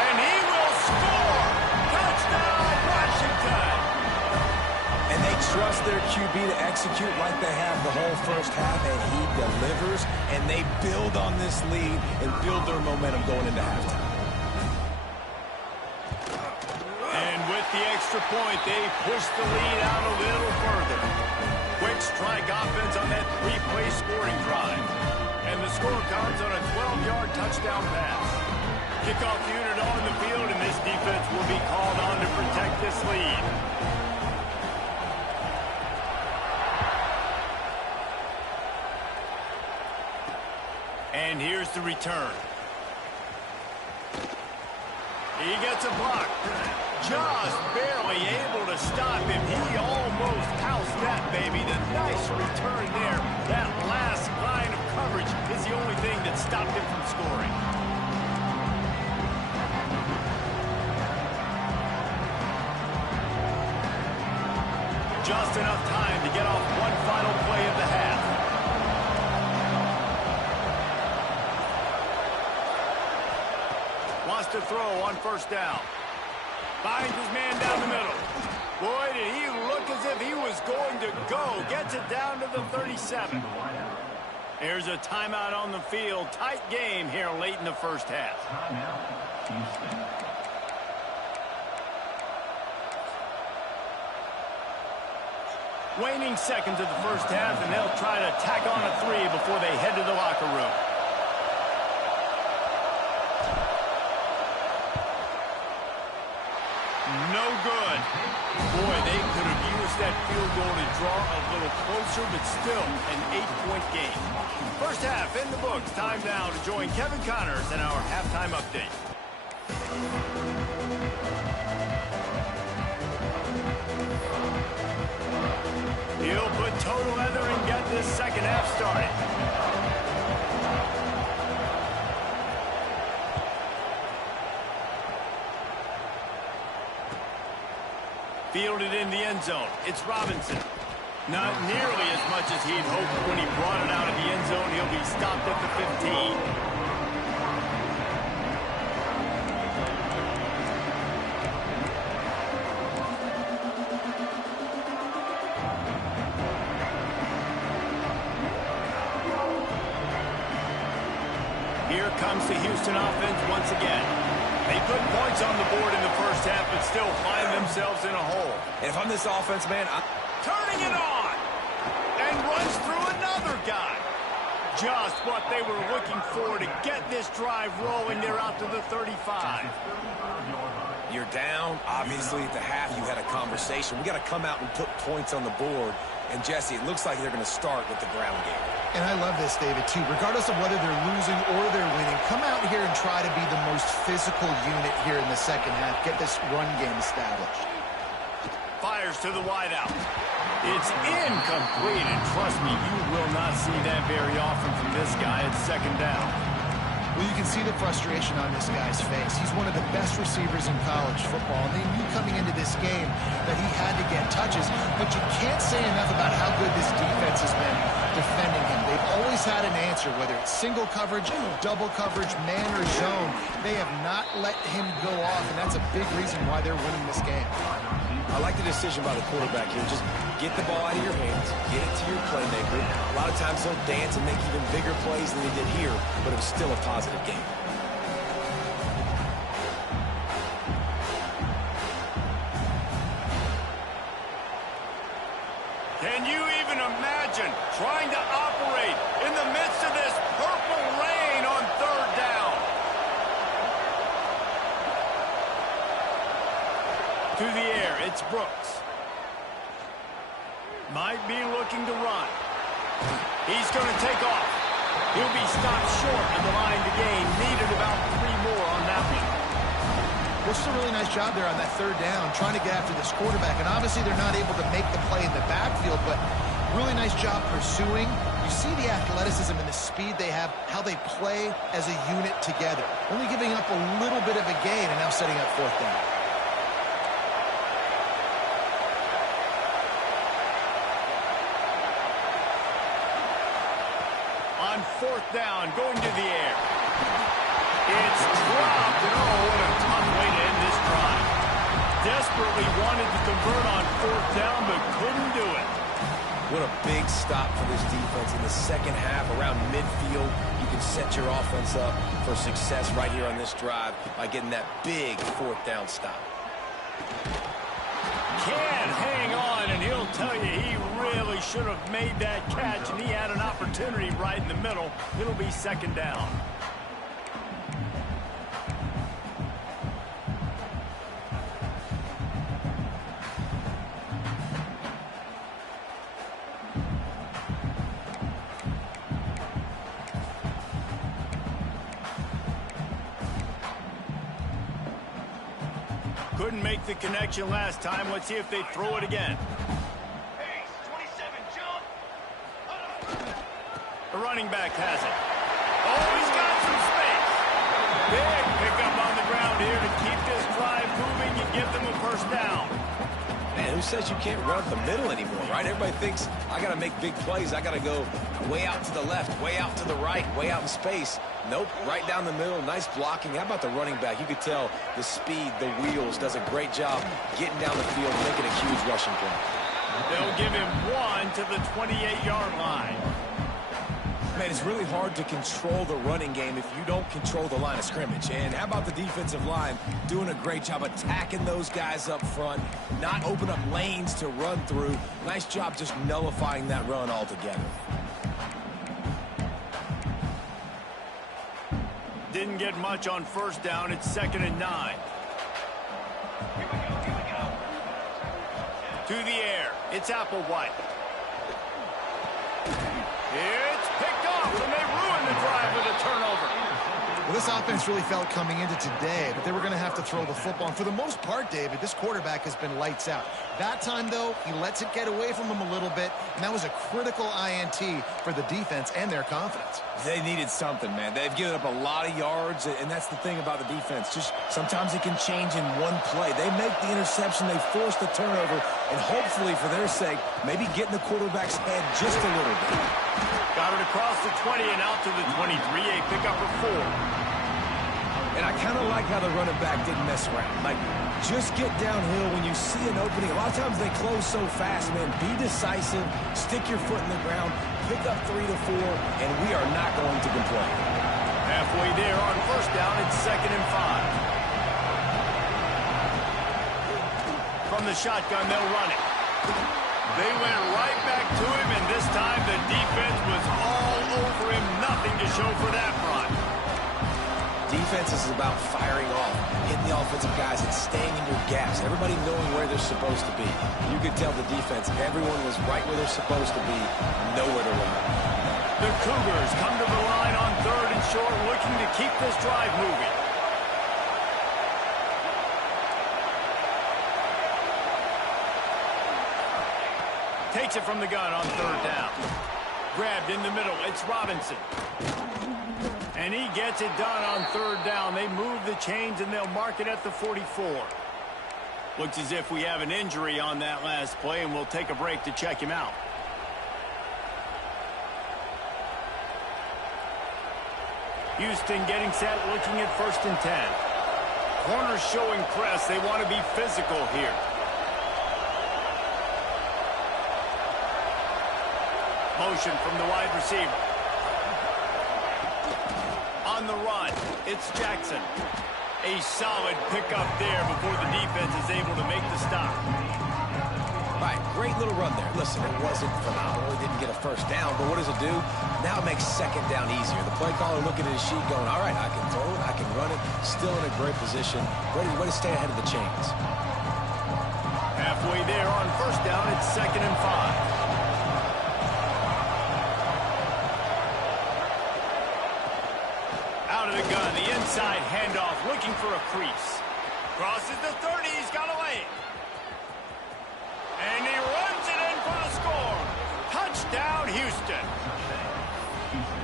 and he will score! Touchdown, Washington! And they trust their QB to execute like they have the whole first half, and he delivers, and they build on this lead and build their momentum going into halftime. And with the extra point, they push the lead out a little further. Quick strike offense on that 3-play scoring drive. And the score comes on a 12-yard touchdown pass. Kickoff unit on the field, and this defense will be called on to protect this lead. And here's the return. He gets a block. Just barely able to stop him. He almost housed that baby. The nice return there. That last line of coverage is the only thing that stopped him from scoring. Just enough time to get off one final play of the half. Wants to throw on first down. Finds his man down the middle. Boy, did he look as if he was going to go. Gets it down to the 37. Here's a timeout on the field. Tight game here late in the first half. Waning seconds of the first half, and they'll try to tack on a 3 before they head to the locker room. No good. Boy, they could have used that field goal to draw a little closer, but still an 8-point game. First half in the books. Time now to join Kevin Connors in our halftime update. He'll put total leather and get this second half started. Fielded in the end zone. It's Robinson. Not nearly as much as he'd hoped when he brought it out of the end zone. He'll be stopped at the 15. Here comes the Houston offense once again. They put points on the board in the first half, but still find themselves in a hole. And if I'm this offense, man, Turning it on! And runs through another guy. Just what they were looking for to get this drive rolling. They're out to the 35. You're down. Obviously, at the half, you had a conversation. We got to come out and put points on the board. And, Jesse, it looks like they're going to start with the ground game. And I love this, David, too. Regardless of whether they're losing or they're winning, come out here and try to be the most physical unit here in the second half. Get this run game established. Fires to the wideout. It's incomplete, and trust me, you will not see that very often from this guy at second down. Well, you can see the frustration on this guy's face. He's one of the best receivers in college football, and they knew coming into this game that he had to get touches, but you can't say enough about how good this defense has been defending him. They've always always had an answer, whether it's single coverage, double coverage, man or zone. They have not let him go off, and that's a big reason why they're winning this game. I like the decision by the quarterback here. Just get the ball out of your hands, get it to your playmaker. A lot of times they'll dance and make even bigger plays than they did here, but it was still a positive game. Can you even imagine trying to operate in the midst of this purple rain on third down? To the air, it's Brooks. Might be looking to run. He's going to take off. He'll be stopped short of the line to gain. Needed about 3 more on that one. This is a really nice job there on that third down, trying to get after this quarterback. And obviously they're not able to make the play in the backfield, but really nice job pursuing. You see the athleticism and the speed they have, how they play as a unit together. Only giving up a little bit of a gain and now setting up fourth down. On fourth down, going to the air. It's dropped, and oh, what a tough way to end this drive. Desperately wanted to convert on fourth down, but couldn't do it. What a big stop for this defense in the second half around midfield. You can set your offense up for success right here on this drive by getting that big fourth down stop. Can't hang on, and he'll tell you he really should have made that catch, and he had an opportunity right in the middle. It'll be second down. Couldn't make the connection last time. Let's see if they throw it again. The running back has it. Oh, he's got some space. Big pickup on the ground here to keep this drive moving and give them a first down. Man, who says you can't run up the middle anymore, right? Everybody thinks, I got to make big plays. I got to go way out to the left, way out to the right, way out in space. Nope, right down the middle. Nice blocking. How about the running back? You could tell the speed, the wheels, does a great job getting down the field, making a huge rushing play. They'll give him 1 to the 28-yard line. Man, it's really hard to control the running game if you don't control the line of scrimmage. And how about the defensive line doing a great job attacking those guys up front, not open up lanes to run through. Nice job just nullifying that run altogether. Didn't get much on first down. It's 2nd and 9. To the air. It's Applewhite. It's picked off, and they ruined the drive with a turnover. Well, this offense really felt coming into today, but they were going to have to throw the football. And for the most part, David, this quarterback has been lights out. That time, though, he lets it get away from him a little bit, and that was a critical INT for the defense and their confidence. They needed something, man. They've given up a lot of yards, and that's the thing about the defense. Just sometimes it can change in one play. They make the interception, they force the turnover, and hopefully, for their sake, maybe get in the quarterback's head just a little bit. Got it across the 20 and out to the 23. A pickup for 4. And I kind of like how the running back didn't mess around. Like, just get downhill when you see an opening. A lot of times they close so fast, man. Be decisive, stick your foot in the ground, pick up 3 to 4, and we are not going to complain. Halfway there on first down, it's 2nd and 5. From the shotgun, they'll run it. They went right back to him, and this time the defense was all over him. Nothing to show for that run. Defense is about firing off, hitting the offensive guys, and staying in your gaps. Everybody knowing where they're supposed to be. You could tell the defense, everyone was right where they're supposed to be, nowhere to run. The Cougars come to the line on 3rd and short, looking to keep this drive moving. Takes it from the gun on 3rd down. Grabbed in the middle, it's Robinson. And he gets it done on 3rd down. They move the chains, and they'll mark it at the 44. Looks as if we have an injury on that last play, and we'll take a break to check him out. Houston getting set, looking at 1st and 10. Corners showing press. They want to be physical here. Motion from the wide receiver. On the run, it's Jackson. A solid pickup there before the defense is able to make the stop. All right, great little run there. Listen, it wasn't phenomenal. He didn't get a 1st down, but what does it do? Now it makes 2nd down easier. The play caller looking at his sheet going, all right, I can throw it, I can run it. Still in a great position. Ready to stay ahead of the chains. Halfway there on 1st down, it's 2nd and 5. Out of the gun, the inside handoff, looking for a crease. Crosses the 30, he's got away. And he runs it in for the score. Touchdown, Houston.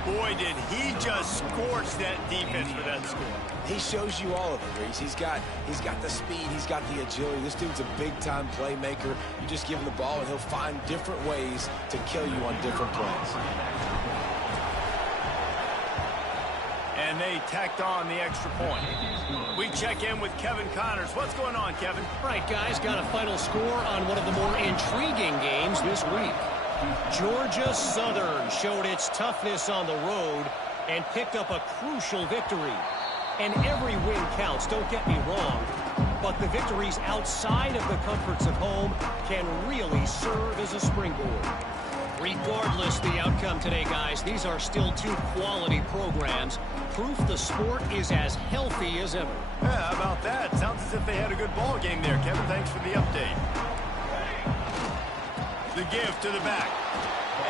Boy, did he just scorch that defense for that score. He shows you all of it, Reese. He's got the speed, he's got the agility. This dude's a big-time playmaker. You just give him the ball, and he'll find different ways to kill you on different plays. And they tacked on the extra point. We check in with Kevin Connors. What's going on, Kevin? All right, guys, got a final score on one of the more intriguing games this week. Georgia Southern showed its toughness on the road and picked up a crucial victory. And every win counts, don't get me wrong, but the victories outside of the comforts of home can really serve as a springboard. Regardless the outcome today, guys, these are still 2 quality programs. Proof the sport is as healthy as ever. Yeah, how about that? Sounds as if they had a good ball game there, Kevin. Thanks for the update. The give to the back.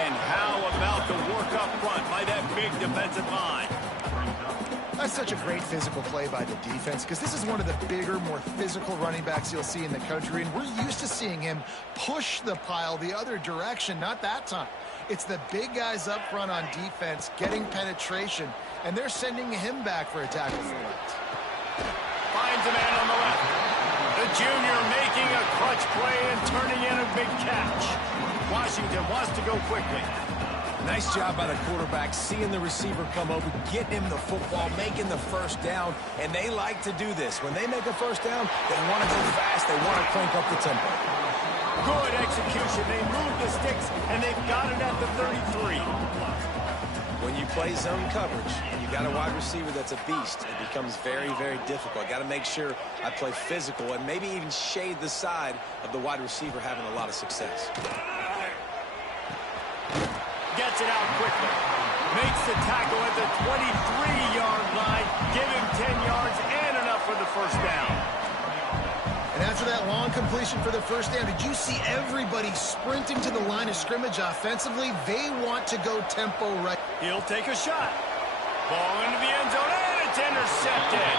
And how about the work up front by that big defensive line? That's such a great physical play by the defense because this is one of the bigger, more physical running backs you'll see in the country, and we're used to seeing him push the pile the other direction, not that time. It's the big guys up front on defense getting penetration, and they're sending him back for a tackle for it. Finds a man on the left. The junior making a clutch play and turning in a big catch. Washington wants to go quickly. Nice job by the quarterback, seeing the receiver come over, getting him the football, making the 1st down, and they like to do this. When they make a 1st down, they want to go fast, they want to crank up the tempo. Good execution. They move the sticks, and they've got it at the 33. When you play zone coverage and you got a wide receiver that's a beast, it becomes very, very difficult. Got to make sure I play physical and maybe even shade the side of the wide receiver having a lot of success. Gets it out quickly. Makes the tackle at the 23-yard line. Give him 10 yards and enough for the 1st down. And after that long completion for the 1st down, did you see everybody sprinting to the line of scrimmage offensively? They want to go tempo right. He'll take a shot. Ball into the end zone, and it's intercepted.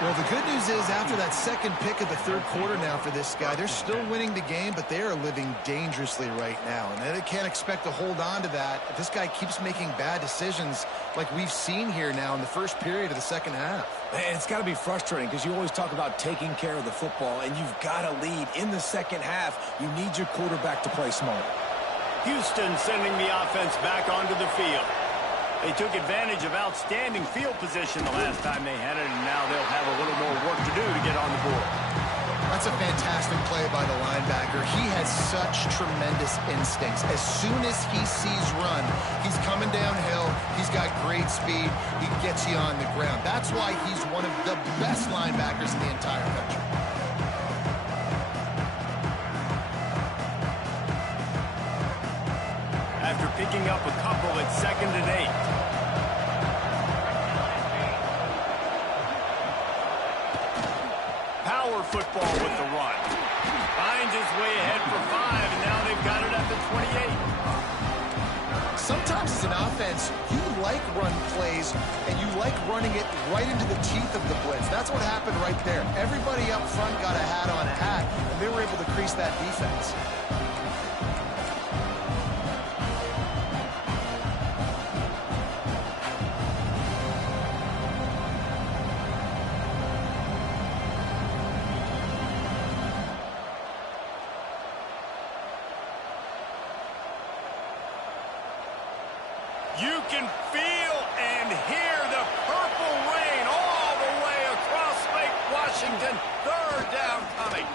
Well, the good news is after that 2nd pick of the 3rd quarter now for this guy, they're still winning the game, but they are living dangerously right now. And they can't expect to hold on to that if this guy keeps making bad decisions like we've seen here now in the 1st period of the 2nd half. And it's got to be frustrating because you always talk about taking care of the football, and you've got to lead in the 2nd half. You need your quarterback to play smart. Houston sending the offense back onto the field. They took advantage of outstanding field position the last time they had it, and now they'll have a little more work to do to get on the board. That's a fantastic play by the linebacker. He has such tremendous instincts. As soon as he sees run, he's coming downhill. He's got great speed. He gets you on the ground. That's why he's one of the best linebackers in the entire country. After picking up a couple at 2nd and 8. Power football with the run. Finds his way ahead for 5, and now they've got it at the 28. Sometimes as an offense, you like run plays, and you like running it right into the teeth of the blitz. That's what happened right there. Everybody up front got a hat on a hat, and they were able to crease that defense. You can feel and hear the Wilson. Third down coming.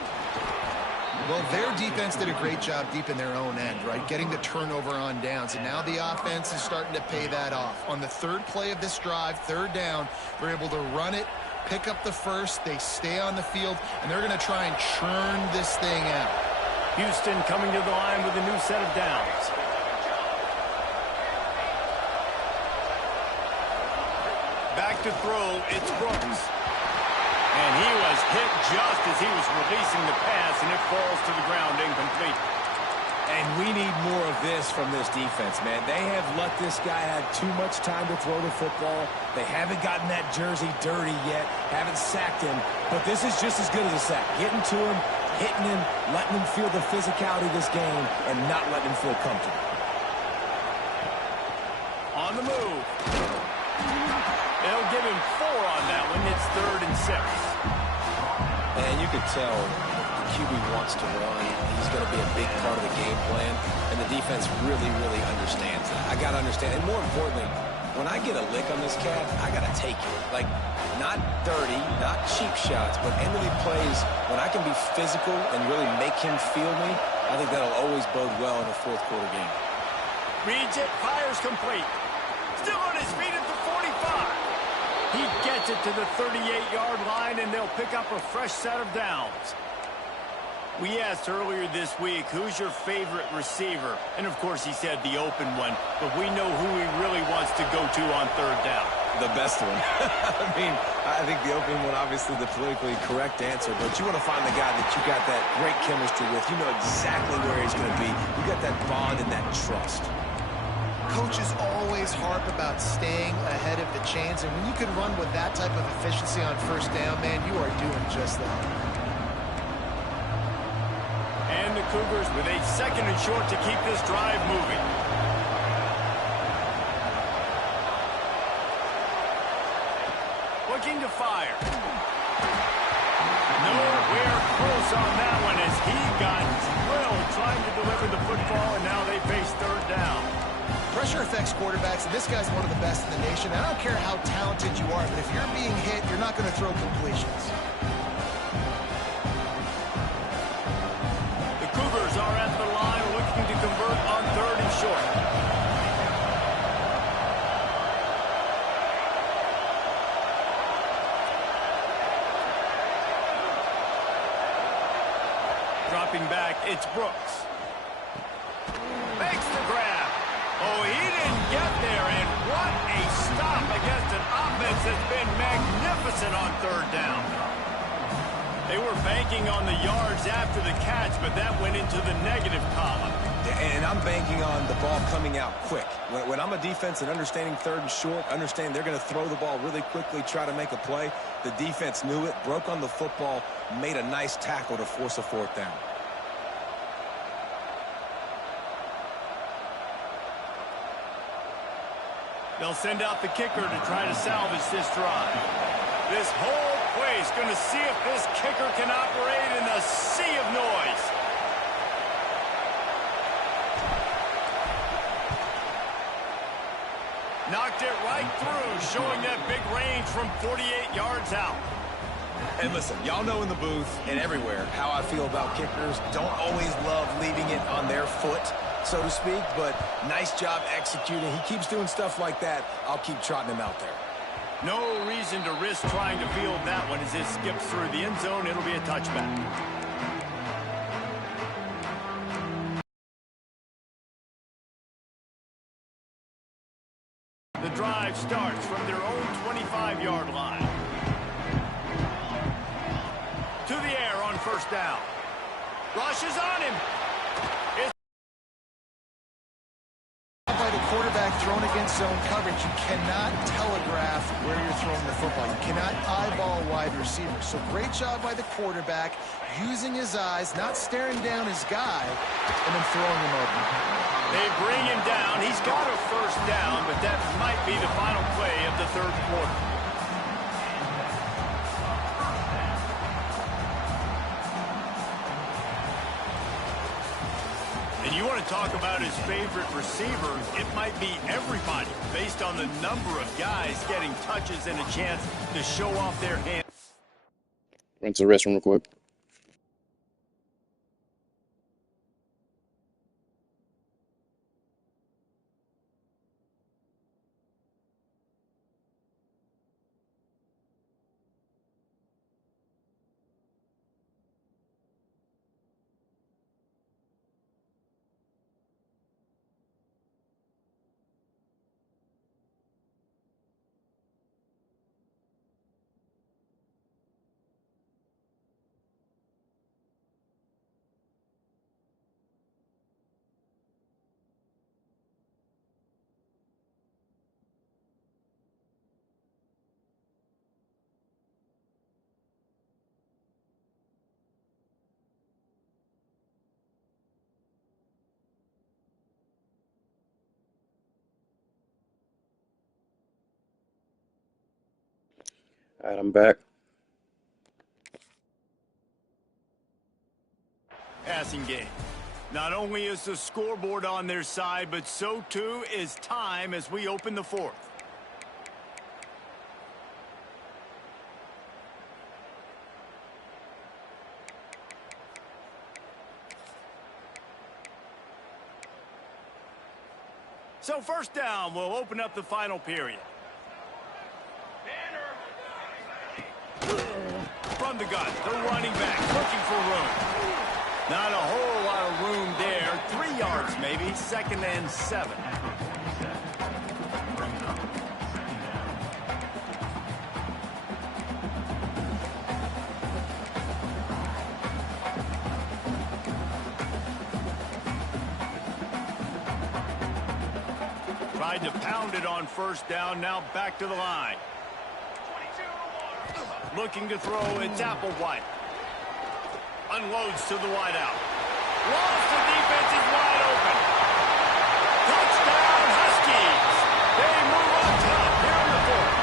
Well, their defense did a great job deep in their own end, right? Getting the turnover on downs, and now the offense is starting to pay that off. On the third play of this drive, third down, they're able to run it, pick up the first, they stay on the field, and they're going to try and churn this thing out. Houston coming to the line with a new set of downs. Back to throw, it's Brooks. And he was hit just as he was releasing the pass, and it falls to the ground incomplete. And we need more of this from this defense, man. They have let this guy have too much time to throw the football. They haven't gotten that jersey dirty yet, haven't sacked him. But this is just as good as a sack. Getting to him, hitting him, letting him feel the physicality of this game, and not letting him feel comfortable. On the move. They'll give him 4 on that one. It's 3rd and 6. And you could tell the QB wants to run. He's going to be a big part of the game plan. And the defense really, really understands that. I got to understand. And more importantly, when I get a lick on this cat, I got to take it. Like, not dirty, not cheap shots, but end-of-the plays, when I can be physical and really make him feel me, I think that'll always bode well in a fourth quarter game. Reads it, fires complete. Still on his feet at the 45. He gets it to the 38-yard line, and they'll pick up a fresh set of downs. We asked earlier this week, who's your favorite receiver? And, of course, he said the open one, but we know who he really wants to go to on third down. The best one. I mean, I think the open one, obviously the politically correct answer, but you want to find the guy that you got that great chemistry with. You know exactly where he's going to be. You got that bond and that trust. Coaches always harp about staying ahead of the chains, and when you can run with that type of efficiency on first down, man, you are doing just that. And the Cougars with a 2nd and short to keep this drive moving. Looking to fire. Nowhere close on that one as he got drilled trying to deliver the football, and now they face third down. Pressure affects quarterbacks, and this guy's one of the best in the nation. I don't care how talented you are, but if you're being hit, you're not going to throw completions. The Cougars are at the line looking to convert on 3rd and short. Dropping back, it's Brooks. Makes the grab. Oh, he didn't get there, and what a stop against an offense that's been magnificent on third down. They were banking on the yards after the catch, but that went into the negative column. And I'm banking on the ball coming out quick. When I'm a defense and understanding 3rd and short, understand they're going to throw the ball really quickly, try to make a play. The defense knew it, broke on the football, made a nice tackle to force a 4th down. They'll send out the kicker to try to salvage this drive. This whole place going to see if this kicker can operate in the sea of noise. Knocked it right through, showing that big range from 48 yards out. And listen, y'all know in the booth and everywhere how I feel about kickers. Don't always love leaving it on their foot, so to speak, but nice job executing. He keeps doing stuff like that. I'll keep trotting him out there. No reason to risk trying to field that one as it skips through the end zone. It'll be a touchback. The drive starts from their own 25-yard line. To the air on first down. Rush is on him. By the quarterback thrown against zone coverage, you cannot telegraph where you're throwing the football. You cannot eyeball wide receivers. So great job by the quarterback, using his eyes, not staring down his guy, and then throwing him open. They bring him down. He's got a first down, but that might be the final play of the third quarter. And you want to talk about his favorite receiver, it might be everybody based on the number of guys getting touches and a chance to show off their hands. Run to the restroom real quick. All right, I'm back. Passing game. Not only is the scoreboard on their side, but so too is time as we open the fourth. So first down, we'll open up the final period. From the gun, the running back looking for room. Not a whole lot of room there. 3 yards maybe. 2nd and 7. Tried to pound it on first down. Now back to the line. Looking to throw, it's Applewhite. Unloads to the wideout. Lost, the defense is wide open. Touchdown, Huskies. They move on top here in the fourth.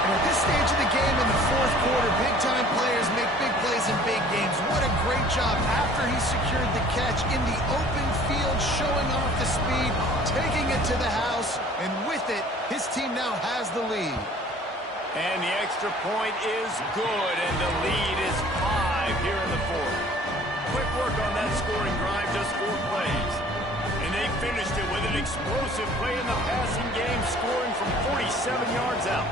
And at this stage of the game in the fourth quarter, big-time players make big plays in big games. What a great job after he secured the catch in the open field, showing off the speed, taking it to the house, and with it, his team now has the lead. And the extra point is good, and the lead is 5 here in the fourth. Quick work on that scoring drive, just 4 plays. And they finished it with an explosive play in the passing game, scoring from 47 yards out.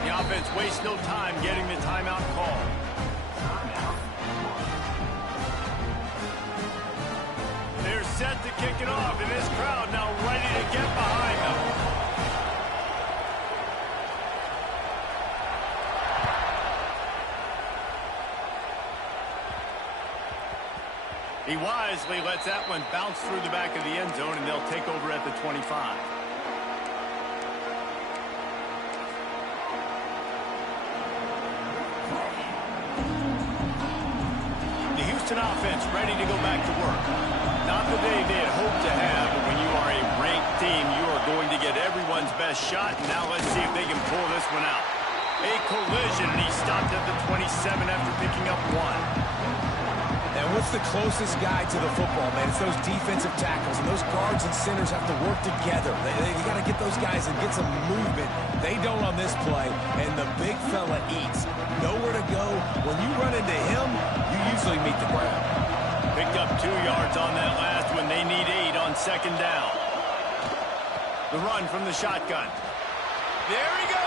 The offense wastes no time getting the timeout call. They're set to kick it off, and this crowd now ready to get behind them. He wisely lets that one bounce through the back of the end zone, and they'll take over at the 25. The Houston offense ready to go back to work. Not the day they had hoped to have, but when you are a ranked team, you are going to get everyone's best shot, and now let's see if they can pull this one out. A collision, and he stopped at the 27 after picking up 1. And what's the closest guy to the football, man? It's those defensive tackles, and those guards and centers have to work together. You got to get those guys and get some movement. They don't on this play, and the big fella eats. Nowhere to go. When you run into him, you usually meet the ground. Picked up 2 yards on that last one. They need 8 on 2nd down. The run from the shotgun. There he goes.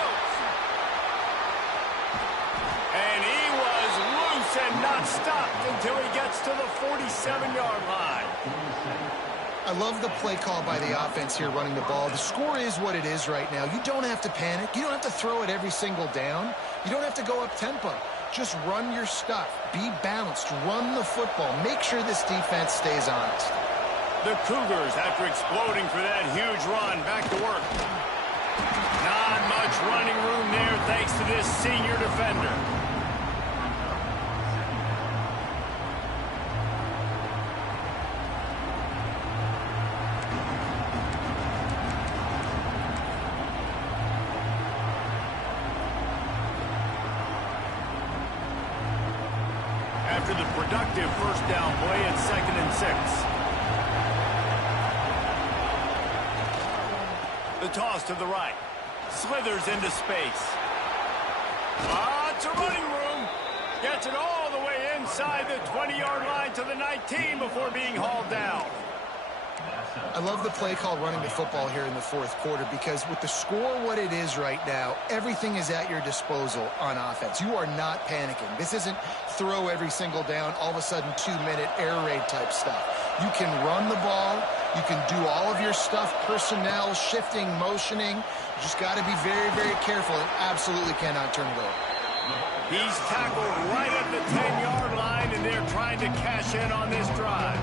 And he was loose and not stopped until he gets to the 47-yard line. I love the play call by the offense here running the ball. The score is what it is right now. You don't have to panic. You don't have to throw it every single down. You don't have to go up tempo. Just run your stuff. Be balanced. Run the football. Make sure this defense stays honest. The Cougars, after exploding for that huge run, back to work. Not much running room there thanks to this senior defender. After the productive first down play, it's 2nd and 6. The toss to the right. Slithers into space. Lots of running room. Gets it all the way inside the 20-yard line to the 19 before being hauled down. I love the play call running the football here in the fourth quarter because with the score what it is right now, everything is at your disposal on offense. You are not panicking. This isn't throw every single down, all of a sudden 2-minute air raid type stuff. You can run the ball. You can do all of your stuff, personnel, shifting, motioning. You just got to be very, very careful and absolutely cannot turn it over. He's tackled right at the 10-yard line, and they're trying to cash in on this drive.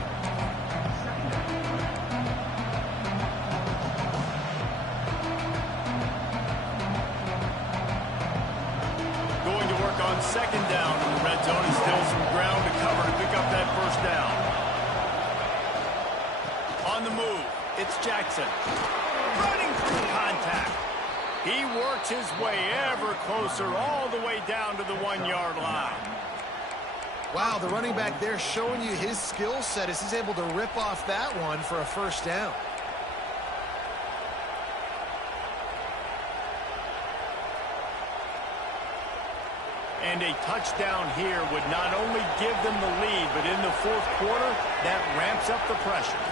Going to work on second down in the red zone, and still some ground to cover to pick up that first down. On the move, it's Jackson. Running through contact. He works his way ever closer all the way down to the 1-yard line. Wow, the running back there showing you his skill set as he's able to rip off that one for a first down. And a touchdown here would not only give them the lead, but in the fourth quarter, that ramps up the pressure.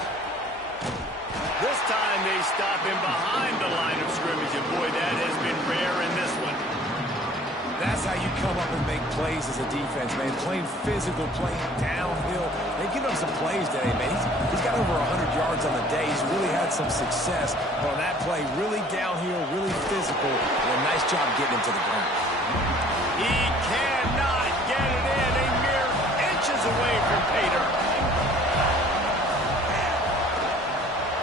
This time they stop him behind the line of scrimmage, and boy, that has been rare in this one. That's how you come up and make plays as a defense, man. Playing physical, playing downhill. They've given up some plays today, man. He's got over 100 yards on the day. He's really had some success. But on that play, really downhill, really physical, and a nice job getting him to the ground. He cannot get it in, a mere inches away from Pater.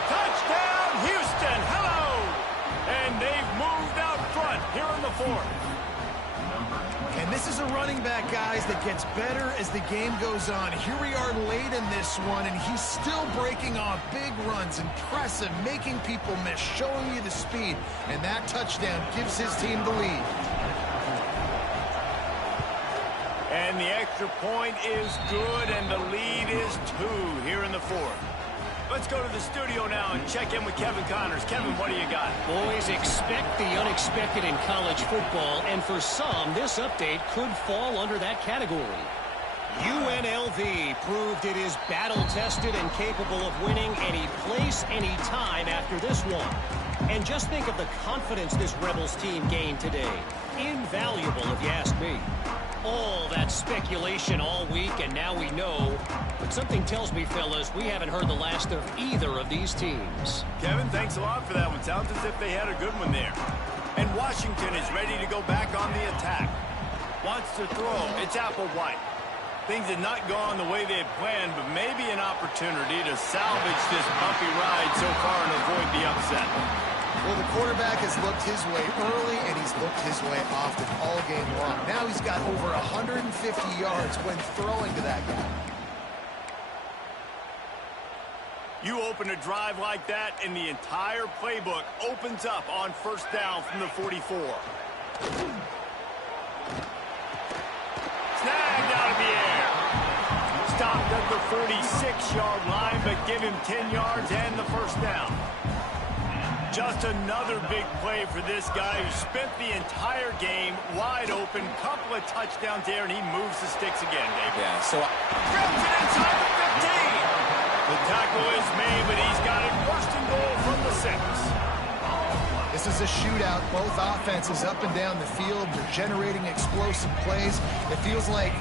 Touchdown, Houston, hello! And they've moved out front here in the fourth. And this is a running back, guys, that gets better as the game goes on. Here we are late in this one, and he's still breaking off big runs. Impressive, making people miss, showing you the speed. And that touchdown gives his team the lead. And the extra point is good, and the lead is 2 here in the fourth. Let's go to the studio now and check in with Kevin Connors. Kevin, what do you got? Boys, expect the unexpected in college football, and for some, this update could fall under that category. UNLV proved it is battle-tested and capable of winning any place, any time after this one. And just think of the confidence this Rebels team gained today. Invaluable, if you ask me. All that speculation all week, and now we know. But something tells me, fellas, we haven't heard the last of either of these teams. Kevin, thanks a lot for that one. Sounds as if they had a good one there. And Washington is ready to go back on the attack. Wants to throw. It's Applewhite. Things had not gone the way they had planned, but maybe an opportunity to salvage this bumpy ride so far and avoid the upset. Well, the quarterback has looked his way early, and he's looked his way often all game long. Now he's got over 150 yards when throwing to that guy. You open a drive like that, and the entire playbook opens up on first down from the 44. Snagged out of the air. Stopped at the 46-yard line, but give him 10 yards and the first down. Just another big play for this guy who spent the entire game wide open. Couple of touchdowns there, and he moves the sticks again, Dave. Yeah, so Grabs it inside the 15. The tackle is made, but he's got it first and goal from the 6. This is a shootout. Both offenses up and down the field. They're generating explosive plays. It feels like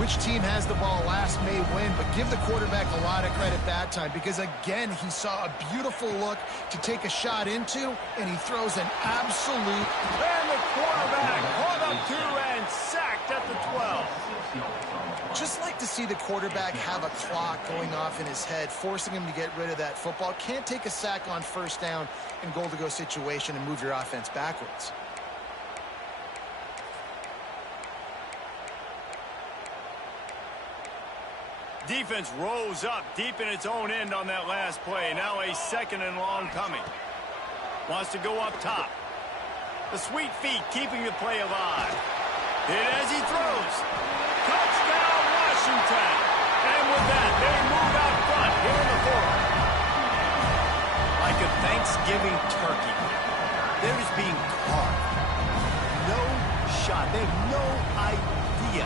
which team has the ball last may win, but give the quarterback a lot of credit that time because, again, he saw a beautiful look to take a shot into, and he throws an absolute... And the quarterback caught up to and sacked at the 12. Just like to see the quarterback have a clock going off in his head, forcing him to get rid of that football. Can't take a sack on first down in goal-to-go situation and move your offense backwards. Defense rose up deep in its own end on that last play. Now a second and long coming. Wants to go up top. The sweet feet keeping the play alive. Hit as he throws. Touchdown, Washington. And with that, they move out front here in the fourth. like a Thanksgiving turkey, they're just being carved. No shot. They have no idea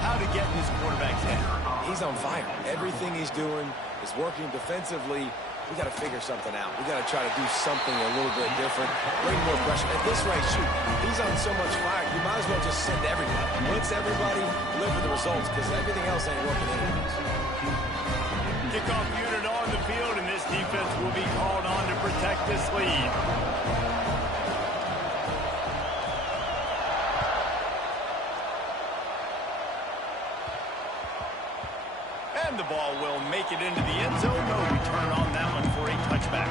how to get in this quarterback's head. He's on fire. Everything he's doing is working defensively. We got to figure something out. We got to try to do something a little bit different. Bring more pressure. At this rate, shoot, he's on so much fire, you might as well just send everybody. Blitz everybody, live with the results, because everything else ain't working anyways. Kickoff unit on the field, and this defense will be called on to protect this lead. And the ball will make it into the end zone. No return on that one for a touchback.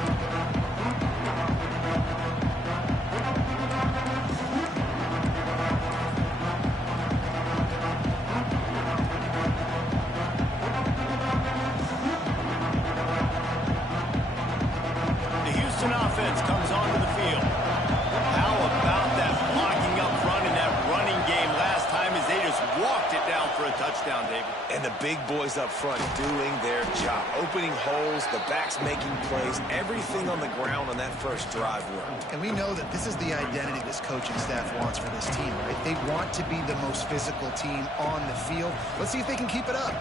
The Houston offense comes onto the field. How about that blocking up front in that running game last time as they just walked it down for a touchdown, David? And the big boys up front doing their job. Opening holes, the backs making plays, everything on the ground on that first drive worked. And we know that this is the identity this coaching staff wants for this team, right? They want to be the most physical team on the field. Let's see if they can keep it up.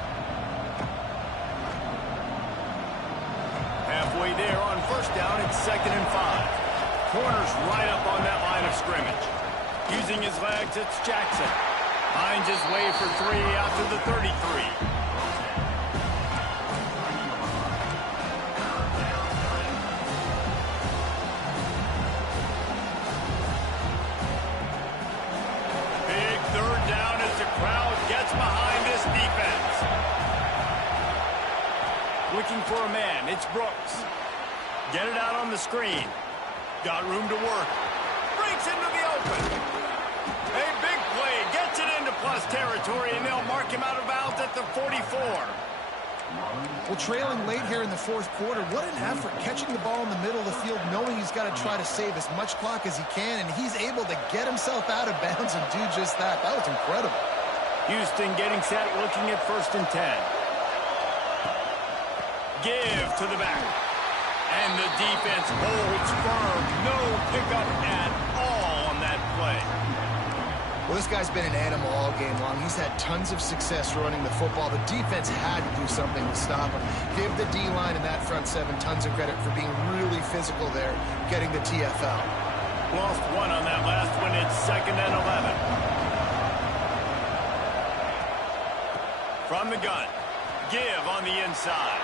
Halfway there on first down, it's 2nd and 5. Corner's right up on that line of scrimmage. Using his legs, it's Jackson. Finds his way for 3 out to the 33. Big 3rd down as the crowd gets behind this defense. Looking for a man, it's Brooks. Get it out on the screen. Got room to work. Breaks into the open. A big play, gets it into plus territory, and they'll mark him out of bounds at the 44. Well, trailing late here in the 4th quarter, what an effort. Catching the ball in the middle of the field, knowing he's got to try to save as much clock as he can, and he's able to get himself out of bounds and do just that. That was incredible. Houston getting set, looking at 1st and 10. Give to the back. And the defense holds firm. No pickup at all on that play. Well, this guy's been an animal all game long. He's had tons of success running the football. The defense had to do something to stop him. Give the D-line and that front 7 tons of credit for being really physical there, getting the TFL. Lost 1 on that last one. It's 2nd and 11. From the gun. Give on the inside.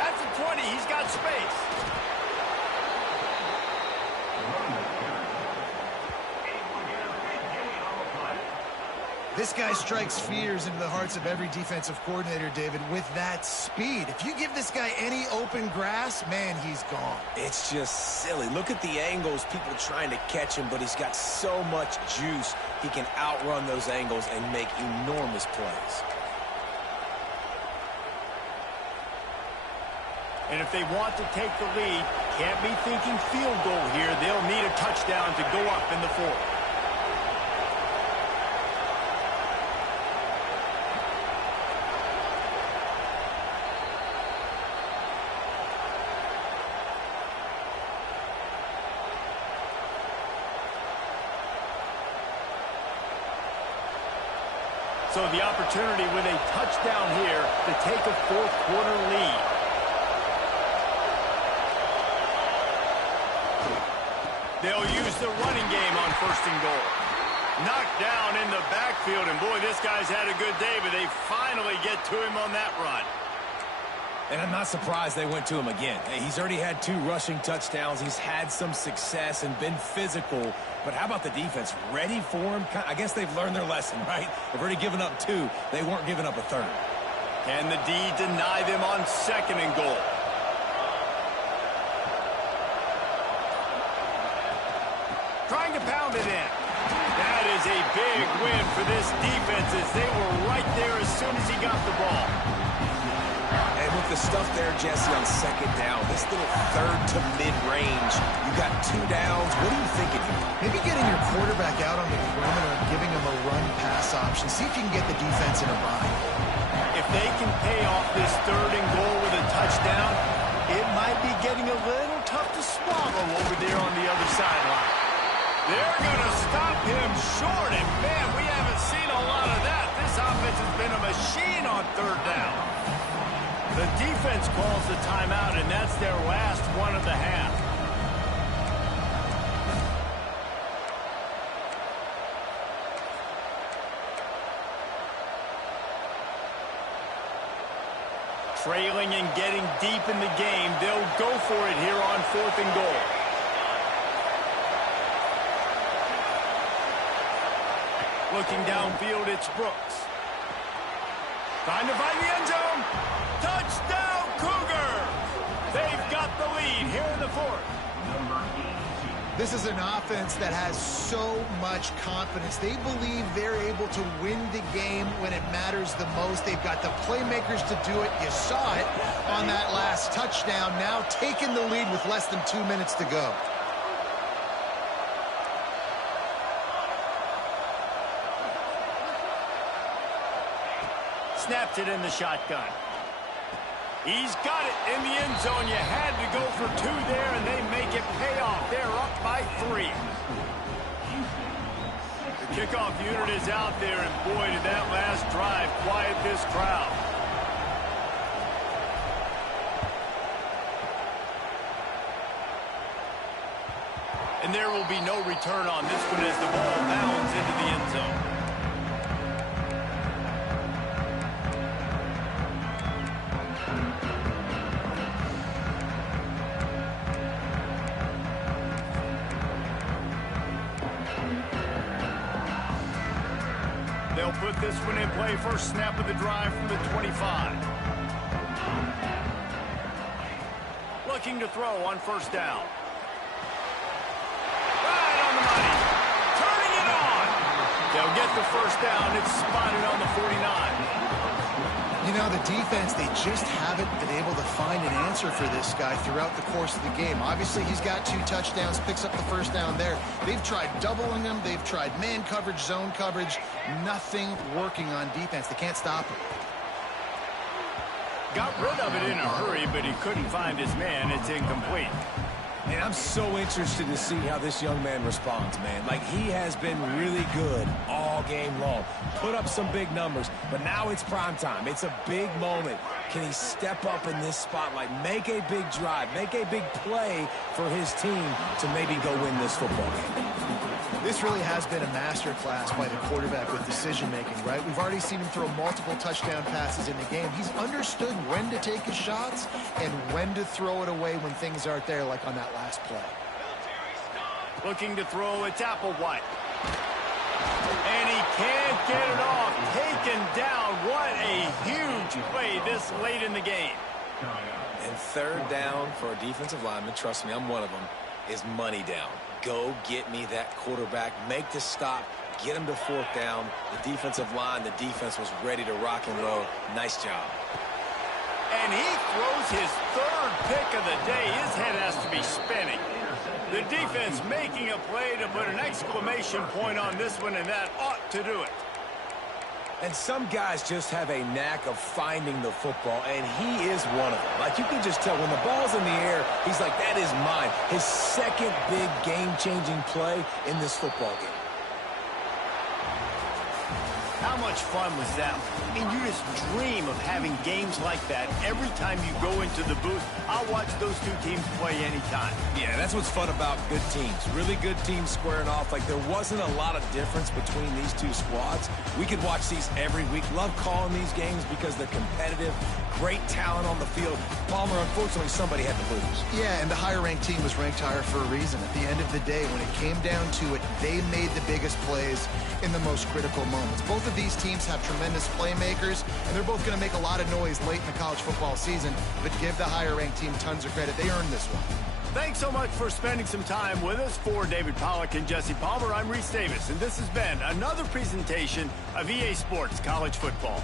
At the 20, he's got space. This guy strikes fears into the hearts of every defensive coordinator, David, with that speed. If you give this guy any open grass, man, he's gone. It's just silly. Look at the angles, people trying to catch him, but he's got so much juice. He can outrun those angles and make enormous plays. And if they want to take the lead, can't be thinking field goal here. They'll need a touchdown to go up in the 4th. So the opportunity with a touchdown here to take a 4th quarter lead. They'll use the running game on 1st and goal. Knocked down in the backfield, and boy, this guy's had a good day, but they finally get to him on that run. And I'm not surprised they went to him again. Hey, he's already had 2 rushing touchdowns. He's had some success and been physical. But how about the defense? Ready for him? I guess they've learned their lesson, right? They've already given up 2. They weren't giving up a 3rd. Can the D deny them on 2nd and goal? Trying to pound it in. That is a big win for this defense as they were right there as soon as he got the ball. And with the stuff there, Jesse, on 2nd down, this little 3rd to mid-range, you got 2 downs. What are you thinking here? Maybe getting your quarterback out on the perimeter and giving him a run-pass option. See if you can get the defense in a bind. If they can pay off this 3rd and goal with a touchdown, it might be getting a little tough to swallow over there on the other sideline. They're going to stop him short, and man, we haven't seen a lot of that. This offense has been a machine on third down. The defense calls the timeout, and that's their last one of the half. Trailing and getting deep in the game, they'll go for it here on 4th and goal. Looking downfield, it's Brooks. Trying to find the end zone. Touchdown, Cougar! They've got the lead here in the 4th. This is an offense that has so much confidence. They believe they're able to win the game when it matters the most. They've got the playmakers to do it. You saw it on that last touchdown. Now taking the lead with less than 2 minutes to go. Snapped it in the shotgun. He's got it in the end zone. You had to go for 2 there, and they make it pay off. They're up by 3. The kickoff unit is out there, and boy, did that last drive quiet this crowd. And there will be no return on this one as the ball bounds into the end zone. They'll put this one in play. First snap of the drive from the 25. Looking to throw on 1st down. Right on the money. Turning it on. They'll get the 1st down. It's spotted on the 49. You know, the defense, they just haven't been able to find an answer for this guy throughout the course of the game. Obviously, he's got 2 touchdowns, picks up the 1st down there. They've tried doubling him. They've tried man coverage, zone coverage. Nothing working on defense. They can't stop him. Got rid of it in a hurry, but he couldn't find his man. It's incomplete. And I'm so interested to see how this young man responds, man. Like, he has been really good all game long. Put up some big numbers, but now it's prime time. It's a big moment. Can he step up in this spotlight, make a big drive, make a big play for his team to maybe go win this football game? This really has been a masterclass by the quarterback with decision-making, right? We've already seen him throw multiple touchdown passes in the game. He's understood when to take his shots and when to throw it away when things aren't there, like on that last play. Looking to throw, it's Applewhite. And he can't get it off. Taken down. What a huge play this late in the game. And 3rd down for a defensive lineman, trust me, I'm one of them, is money down. Go get me that quarterback, make the stop, get him to 4th down. The defensive line, the defense was ready to rock and roll. Nice job. And he throws his 3rd pick of the day. His head has to be spinning. The defense making a play to put an exclamation point on this one, and that ought to do it. And some guys just have a knack of finding the football, and he is one of them. Like, you can just tell when the ball's in the air, he's like, that is mine. His 2nd big game-changing play in this football game. How much fun was that? I mean, you just dream of having games like that every time you go into the booth. I'll watch those 2 teams play anytime. Yeah, that's what's fun about good teams. Really good teams squaring off. Like, there wasn't a lot of difference between these 2 squads. We could watch these every week. Love calling these games because they're competitive. Great talent on the field. Palmer, unfortunately, somebody had to lose. Yeah, and the higher-ranked team was ranked higher for a reason. At the end of the day, when it came down to it, they made the biggest plays in the most critical moments. Both of these teams have tremendous playmakers, and they're both going to make a lot of noise late in the college football season, but give the higher-ranked team tons of credit. They earned this one. Thanks so much for spending some time with us. For David Pollack and Jesse Palmer, I'm Reese Davis, and this has been another presentation of EA Sports College Football.